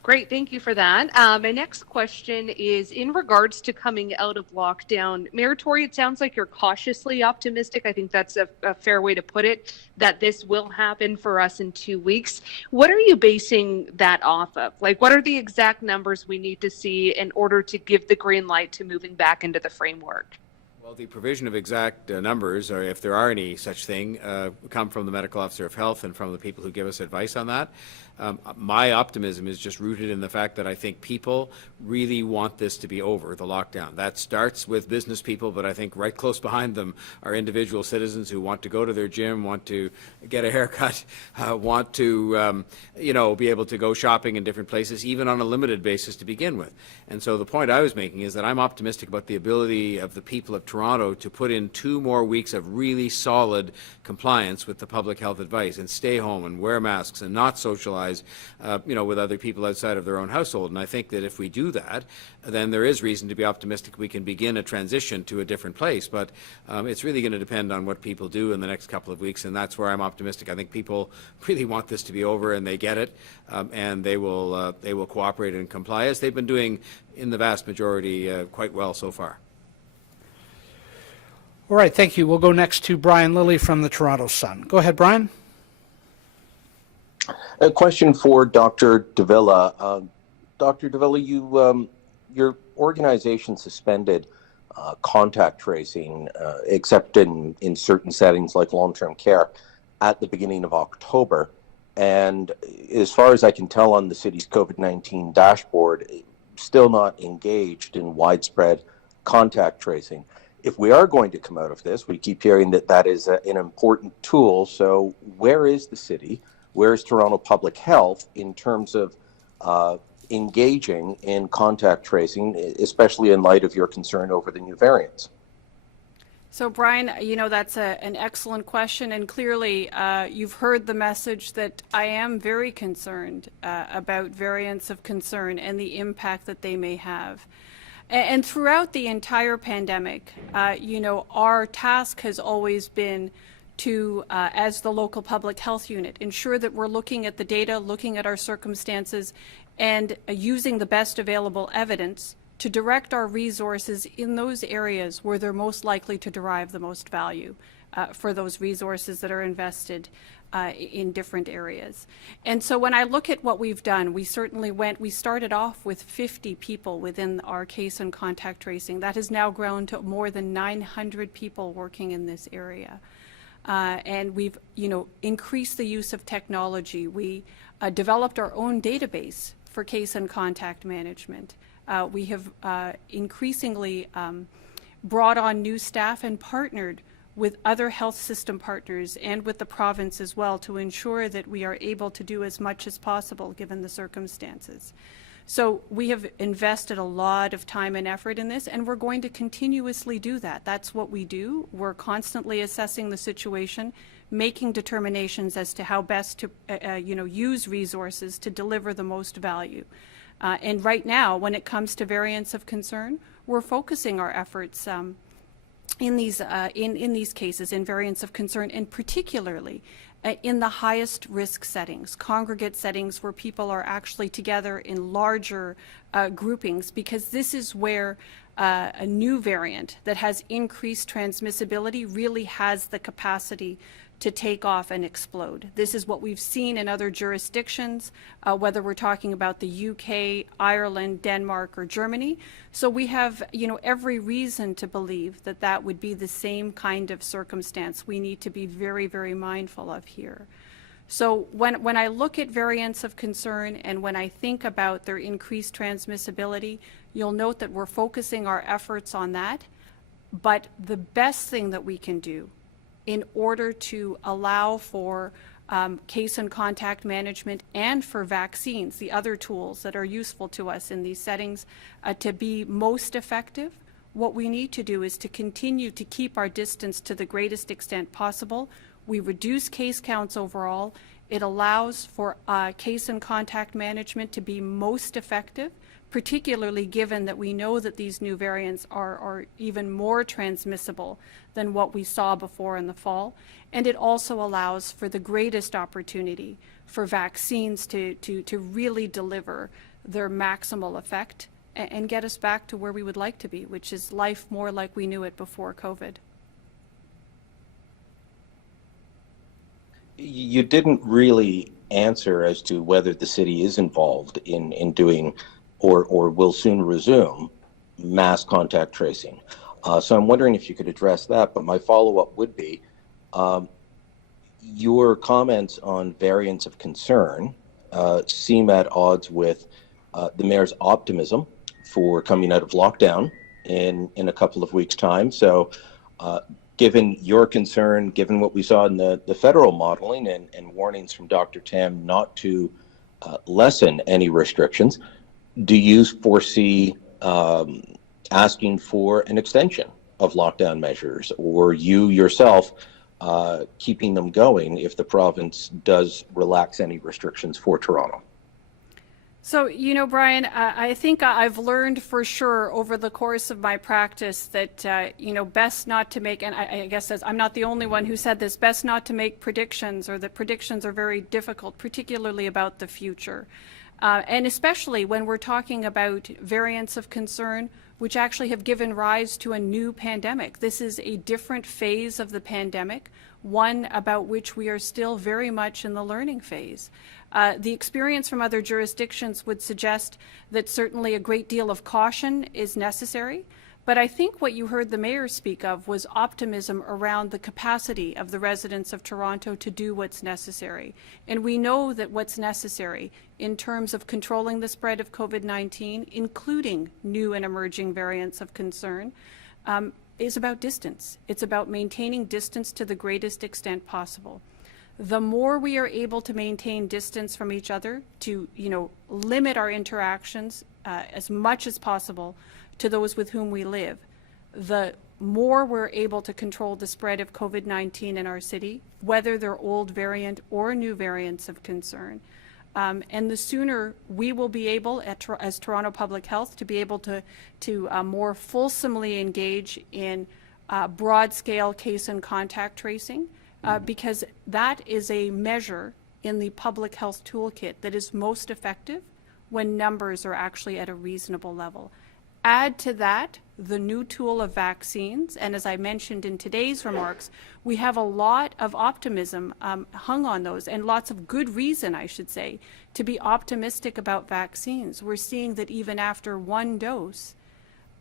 Great, thank you for that. My next question is in regards to coming out of lockdown. Mayor Tory, it sounds like you're cautiously optimistic. I think that's a fair way to put it, that this will happen for us in 2 weeks. What are you basing that off of? Like, what are the exact numbers we need to see in order to give the green light to moving back into the framework? Well, the provision of exact numbers, or if there are any such thing, come from the medical officer of health and from the people who give us advice on that. My optimism is just rooted in the fact that I think people really want this to be over, the lockdown. That starts with business people, but I think right close behind them are individual citizens who want to go to their gym, want to get a haircut, want to, be able to go shopping in different places, even on a limited basis to begin with. And so the point I was making is that I'm optimistic about the ability of the people of Toronto to put in 2 more weeks of really solid compliance with the public health advice and stay home and wear masks and not socialize with other people outside of their own household. And I think that if we do that, then there is reason to be optimistic we can begin a transition to a different place. But it's really going to depend on what people do in the next couple of weeks, and that's where I'm optimistic. I think people really want this to be over, and they get it, and they will cooperate and comply, as they've been doing in the vast majority quite well so far. All right, thank you. We'll go next to Brian Lilly from the Toronto Sun. Go ahead, Brian. A question for Dr. Davila. Dr. Davila, your organization suspended contact tracing, except in certain settings like long-term care, at the beginning of October. And as far as I can tell on the city's COVID-19 dashboard, still not engaged in widespread contact tracing. If we are going to come out of this, we keep hearing that is an important tool. So where is the city? Where's Toronto Public Health in terms of engaging in contact tracing, especially in light of your concern over the new variants? So, Brian, that's an excellent question, and clearly you've heard the message that I am very concerned about variants of concern and the impact that they may have. And throughout the entire pandemic, our task has always been to, as the local public health unit, ensure that we're looking at the data, looking at our circumstances, and using the best available evidence to direct our resources in those areas where they're most likely to derive the most value for those resources that are invested in different areas. And so when I look at what we've done, we started off with 50 people within our case and contact tracing. That has now grown to more than 900 people working in this area. And we've, increased the use of technology. We developed our own database for case and contact management. We have increasingly brought on new staff and partnered with other health system partners and with the province as well to ensure that we are able to do as much as possible given the circumstances. So we have invested a lot of time and effort in this, and we're going to continuously do that. That's what we do. We're constantly assessing the situation, making determinations as to how best to use resources to deliver the most value. And right now, when it comes to variants of concern, we're focusing our efforts in these cases, in variants of concern, and particularly in the highest risk settings, congregate settings where people are actually together in larger groupings, because this is where a new variant that has increased transmissibility really has the capacity to take off and explode. This is what we've seen in other jurisdictions, whether we're talking about the UK, Ireland, Denmark, or Germany. So we have, every reason to believe that that would be the same kind of circumstance we need to be very, very mindful of here. So when I look at variants of concern and when I think about their increased transmissibility, you'll note that we're focusing our efforts on that. But the best thing that we can do in order to allow for case and contact management and for vaccines, the other tools that are useful to us in these settings, to be most effective, what we need to do is to continue to keep our distance to the greatest extent possible. We reduce case counts overall. It allows for case and contact management to be most effective, particularly given that we know that these new variants are even more transmissible than what we saw before in the fall. And it also allows for the greatest opportunity for vaccines to really deliver their maximal effect and get us back to where we would like to be, which is life more like we knew it before COVID. You didn't really answer as to whether the city is involved in doing or will soon resume mass contact tracing. So I'm wondering if you could address that, but my follow-up would be your comments on variants of concern seem at odds with the mayor's optimism for coming out of lockdown in a couple of weeks' time. So given your concern, given what we saw in the federal modeling and warnings from Dr. Tam not to lessen any restrictions, do you foresee asking for an extension of lockdown measures, or you yourself keeping them going if the province does relax any restrictions for Toronto? So, you know, Brian, I think I've learned for sure over the course of my practice that, you know, best not to make, and I guess I'm not the only one who said this, best not to make predictions, or that predictions are very difficult, particularly about the future. And especially when we're talking about variants of concern, which actually have given rise to a new pandemic. This is a different phase of the pandemic, one about which we are still very much in the learning phase. The experience from other jurisdictions would suggest that certainly a great deal of caution is necessary, but I think what you heard the mayor speak of was optimism around the capacity of the residents of Toronto to do what's necessary. And we know that what's necessary in terms of controlling the spread of COVID-19, including new and emerging variants of concern, is about distance. It's about maintaining distance to the greatest extent possible. The more we are able to maintain distance from each other, to, you know, limit our interactions as much as possible to those with whom we live, the more we're able to control the spread of COVID-19 in our city, whether they're old variant or new variants of concern. And the sooner we will be able, as Toronto Public Health, to be able to more fulsomely engage in broad-scale case and contact tracing, because that is a measure in the public health toolkit that is most effective when numbers are actually at a reasonable level. Add to that the new tool of vaccines, and as I mentioned in today's remarks, we have a lot of optimism hung on those, and lots of good reason, I should say, to be optimistic about vaccines. We're seeing that even after one dose,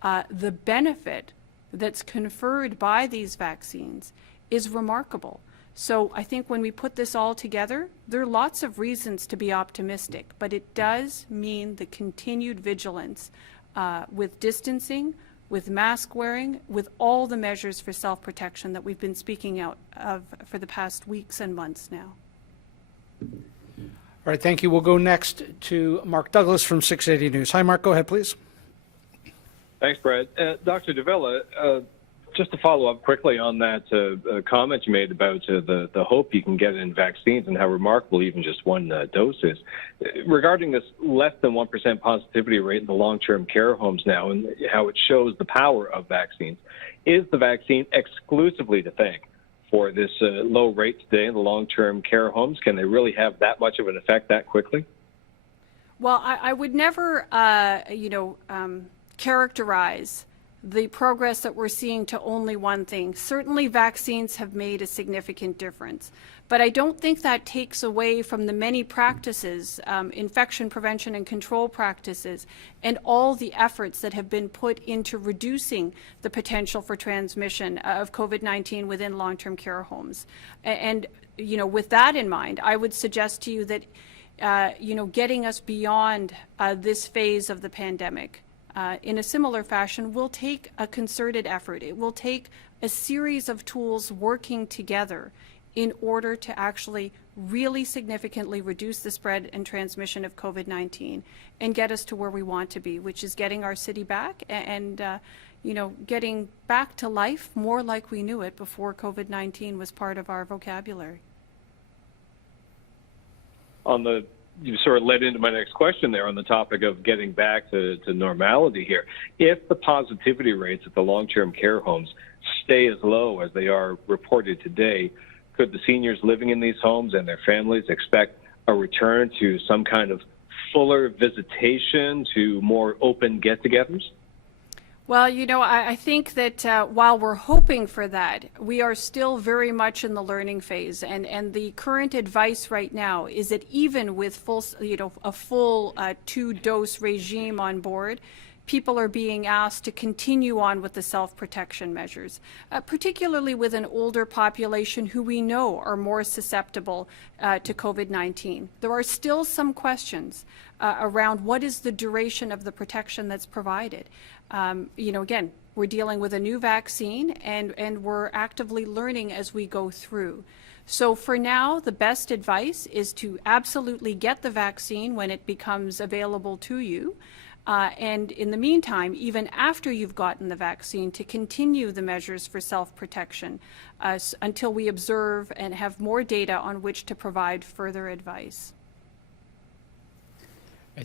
the benefit that's conferred by these vaccines is remarkable. So I think when we put this all together, there are lots of reasons to be optimistic, but it does mean the continued vigilance with distancing, with mask wearing, with all the measures for self-protection that we've been speaking out of for the past weeks and months now. All right, thank you. We'll go next to Mark Douglas from 680 News. Hi, Mark. Go ahead, please. Thanks, Brad. Dr. Davila, just to follow up quickly on that comment you made about the hope you can get in vaccines and how remarkable even just one dose is. Regarding this less than 1% positivity rate in the long-term care homes now and how it shows the power of vaccines, is the vaccine exclusively to thank for this low rate today in the long-term care homes? Can they really have that much of an effect that quickly? Well, I would never, characterize the progress that we're seeing to only one thing. Certainly vaccines have made a significant difference, but I don't think that takes away from the many practices, infection prevention and control practices, and all the efforts that have been put into reducing the potential for transmission of COVID-19 within long-term care homes. And, you know, with that in mind, I would suggest to you that, you know, getting us beyond this phase of the pandemic in a similar fashion will take a concerted effort. It will take a series of tools working together in order to actually really significantly reduce the spread and transmission of COVID-19 and get us to where we want to be, which is getting our city back and you know, getting back to life more like we knew it before COVID-19 was part of our vocabulary. You sort of led into my next question there on the topic of getting back to normality here. If the positivity rates at the long-term care homes stay as low as they are reported today, could the seniors living in these homes and their families expect a return to some kind of fuller visitation, to more open get-togethers? Well, you know, I think that while we're hoping for that, we are still very much in the learning phase. And the current advice right now is that even with a full 2-dose regime on board, people are being asked to continue on with the self-protection measures, particularly with an older population who we know are more susceptible to COVID-19. There are still some questions around what is the duration of the protection that's provided. You know, again, we're dealing with a new vaccine and we're actively learning as we go through. So for now, the best advice is to absolutely get the vaccine when it becomes available to you. And in the meantime, even after you've gotten the vaccine, to continue the measures for self-protection until we observe and have more data on which to provide further advice.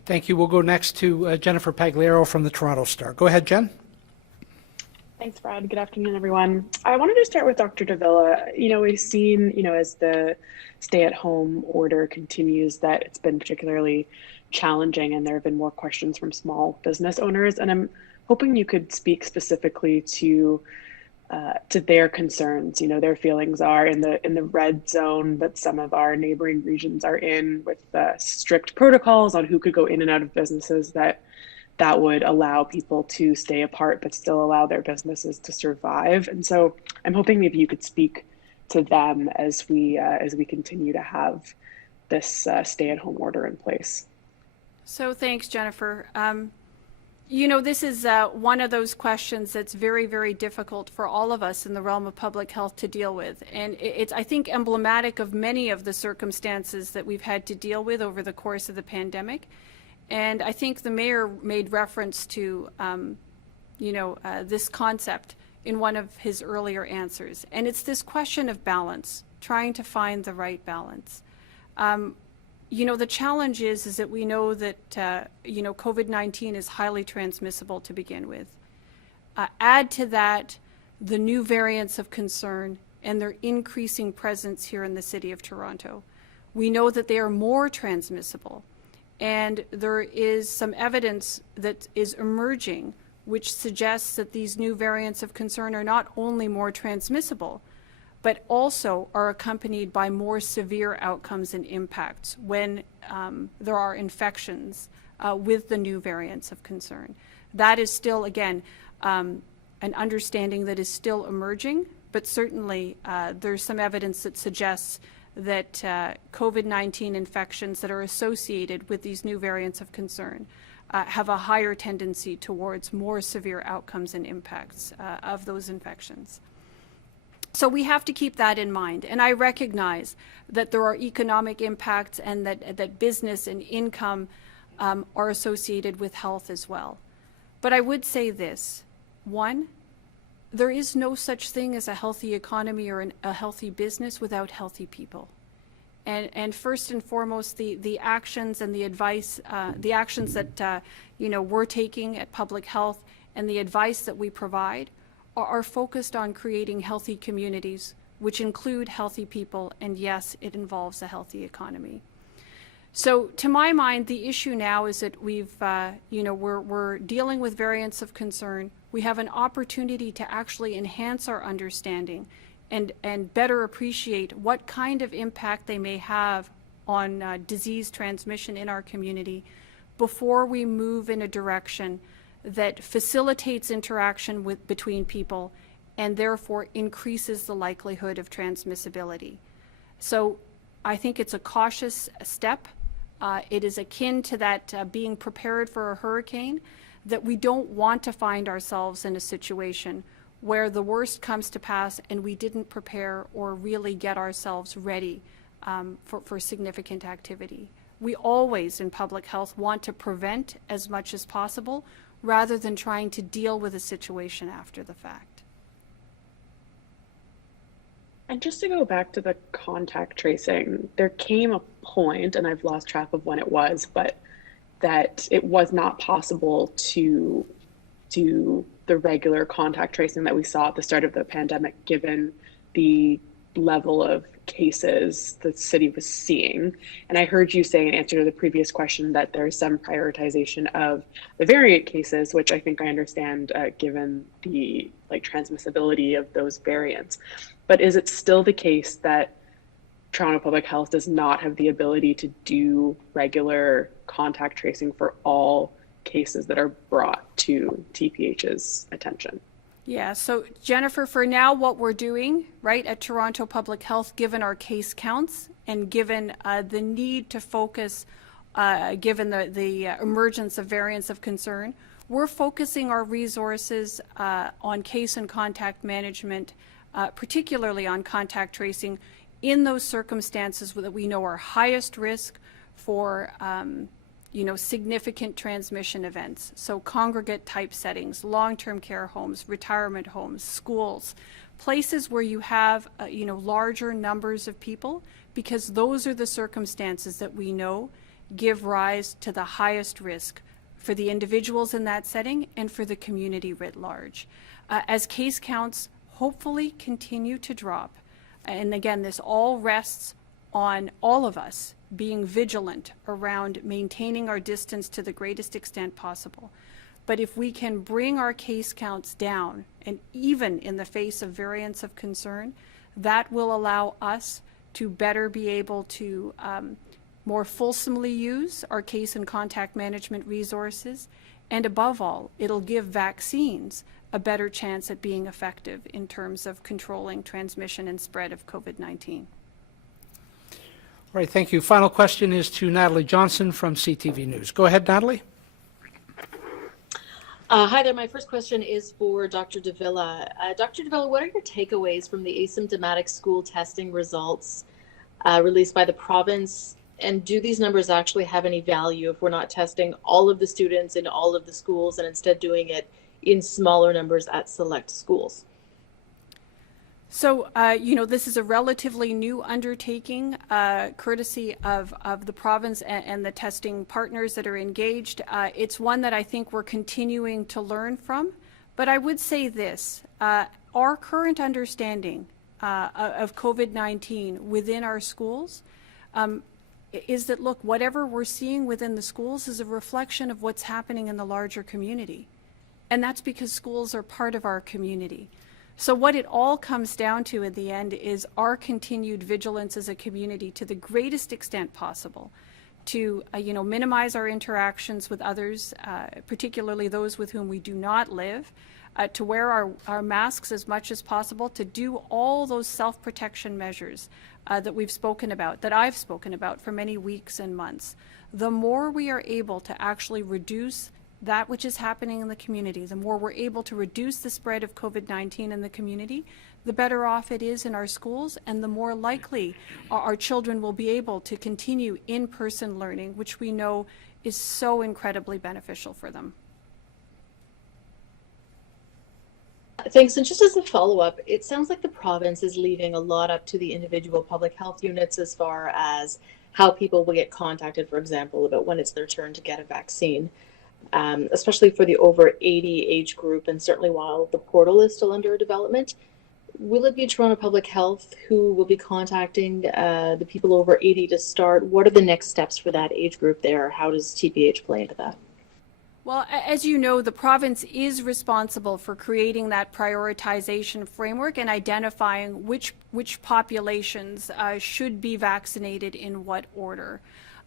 Thank you. We'll go next to Jennifer Pagliaro from the Toronto Star. Go ahead, Jen. Thanks, Brad. Good afternoon, everyone. I wanted to start with Dr. Davila. You know, we've seen, you know, as the stay-at-home order continues, that it's been particularly challenging, and there have been more questions from small business owners. And I'm hoping you could speak specifically to their concerns. You know, their feelings are in the red zone that some of our neighboring regions are in, with strict protocols on who could go in and out of businesses that would allow people to stay apart but still allow their businesses to survive. And so I'm hoping maybe you could speak to them as we continue to have this stay-at-home order in place. So thanks, Jennifer. You know, this is one of those questions that's very, very difficult for all of us in the realm of public health to deal with. And it's, I think, emblematic of many of the circumstances that we've had to deal with over the course of the pandemic. And I think the mayor made reference to, you know, this concept in one of his earlier answers. And it's this question of balance, trying to find the right balance. You know, the challenge is that we know that, you know, COVID-19 is highly transmissible to begin with. Add to that the new variants of concern and their increasing presence here in the city of Toronto. We know that they are more transmissible, and there is some evidence that is emerging which suggests that these new variants of concern are not only more transmissible, but also are accompanied by more severe outcomes and impacts when there are infections with the new variants of concern. That is still, again, an understanding that is still emerging, but certainly there's some evidence that suggests that COVID-19 infections that are associated with these new variants of concern have a higher tendency towards more severe outcomes and impacts of those infections. So we have to keep that in mind. And I recognize that there are economic impacts and that business and income are associated with health as well. But I would say this: one, there is no such thing as a healthy economy or a healthy business without healthy people. And first and foremost, the actions and the advice, the actions that you know, we're taking at Public Health and the advice that we provide are focused on creating healthy communities, which include healthy people, and yes, it involves a healthy economy. So to my mind, the issue now is that we've, you know, we're dealing with variants of concern. we have an opportunity to actually enhance our understanding and better appreciate what kind of impact they may have on disease transmission in our community before we move in a direction that facilitates interaction between people and therefore increases the likelihood of transmissibility. So I think it's a cautious step. It is akin to that being prepared for a hurricane, that we don't want to find ourselves in a situation where the worst comes to pass and we didn't prepare or really get ourselves ready for significant activity. We always in public health want to prevent as much as possible rather than trying to deal with a situation after the fact. And just to go back to the contact tracing, there came a point, and I've lost track of when it was, but that it was not possible to do the regular contact tracing that we saw at the start of the pandemic, given the level of cases the city was seeing. And I heard you say in answer to the previous question that there's some prioritization of the variant cases, which I think I understand given the transmissibility of those variants. But is it still the case that Toronto Public Health does not have the ability to do regular contact tracing for all cases that are brought to TPH's attention? Yeah, so Jennifer, for now, what we're doing, right, at Toronto Public Health, given our case counts and given the need to focus, given the emergence of variants of concern, we're focusing our resources on case and contact management, particularly on contact tracing, in those circumstances that we know are highest risk for significant transmission events. So congregate type settings, long-term care homes, retirement homes, schools, places where you have, larger numbers of people, because those are the circumstances that we know give rise to the highest risk for the individuals in that setting and for the community writ large. As case counts hopefully continue to drop, and again, this all rests on all of us being vigilant around maintaining our distance to the greatest extent possible. But if we can bring our case counts down, and even in the face of variants of concern, that will allow us to better be able to more fulsomely use our case and contact management resources. And above all, it'll give vaccines a better chance at being effective in terms of controlling transmission and spread of COVID-19. All right, thank you. Final question is to Natalie Johnson from CTV News. Go ahead, Natalie. Hi there. My first question is for Dr. Davila. Dr. Davila, what are your takeaways from the asymptomatic school testing results released by the province? And do these numbers actually have any value if we're not testing all of the students in all of the schools and instead doing it in smaller numbers at select schools? So, this is a relatively new undertaking, courtesy of the province and the testing partners that are engaged. It's one that I think we're continuing to learn from. But I would say this, our current understanding of COVID-19 within our schools is that, look, whatever we're seeing within the schools is a reflection of what's happening in the larger community. And that's because schools are part of our community. So what it all comes down to in the end is our continued vigilance as a community to the greatest extent possible to, minimize our interactions with others, particularly those with whom we do not live, to wear our masks as much as possible, to do all those self-protection measures that we've spoken about, that I've spoken about for many weeks and months. The more we are able to actually reduce that which is happening in the community, the more we're able to reduce the spread of COVID-19 in the community, the better off it is in our schools, and the more likely our children will be able to continue in-person learning, which we know is so incredibly beneficial for them. Thanks. And just as a follow-up, it sounds like the province is leaving a lot up to the individual public health units as far as how people will get contacted, for example, about when it's their turn to get a vaccine. Especially for the over 80 age group, and certainly while the portal is still under development. Will it be Toronto Public Health who will be contacting the people over 80 to start? What are the next steps for that age group there? How does TPH play into that? Well, as you know, the province is responsible for creating that prioritization framework and identifying which populations should be vaccinated in what order.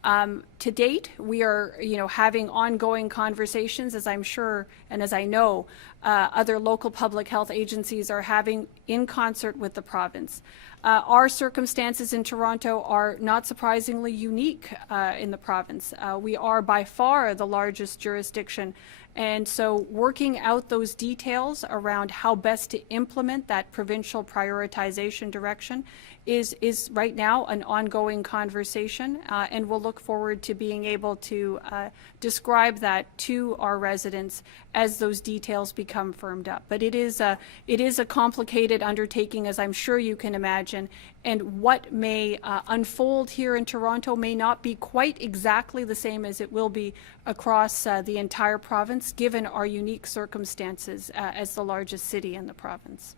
To date, we are, having ongoing conversations, as I'm sure and as I know other local public health agencies are having in concert with the province. Our circumstances in Toronto are not surprisingly unique in the province. We are by far the largest jurisdiction, and so working out those details around how best to implement that provincial prioritization direction is right now an ongoing conversation, and we'll look forward to being able to describe that to our residents as those details become firmed up. But it is a complicated undertaking, as I'm sure you can imagine, and what may unfold here in Toronto may not be quite exactly the same as it will be across the entire province, given our unique circumstances as the largest city in the province.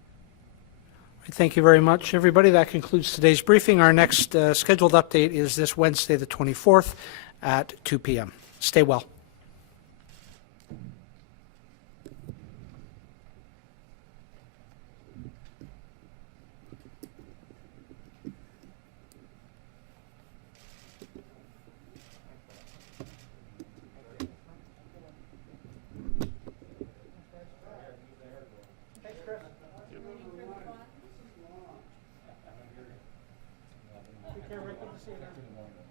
Thank you very much, everybody. That concludes today's briefing. Our next scheduled update is this Wednesday, the 24th at 2 p.m. Stay well. Take care, Rick. Good to see you there.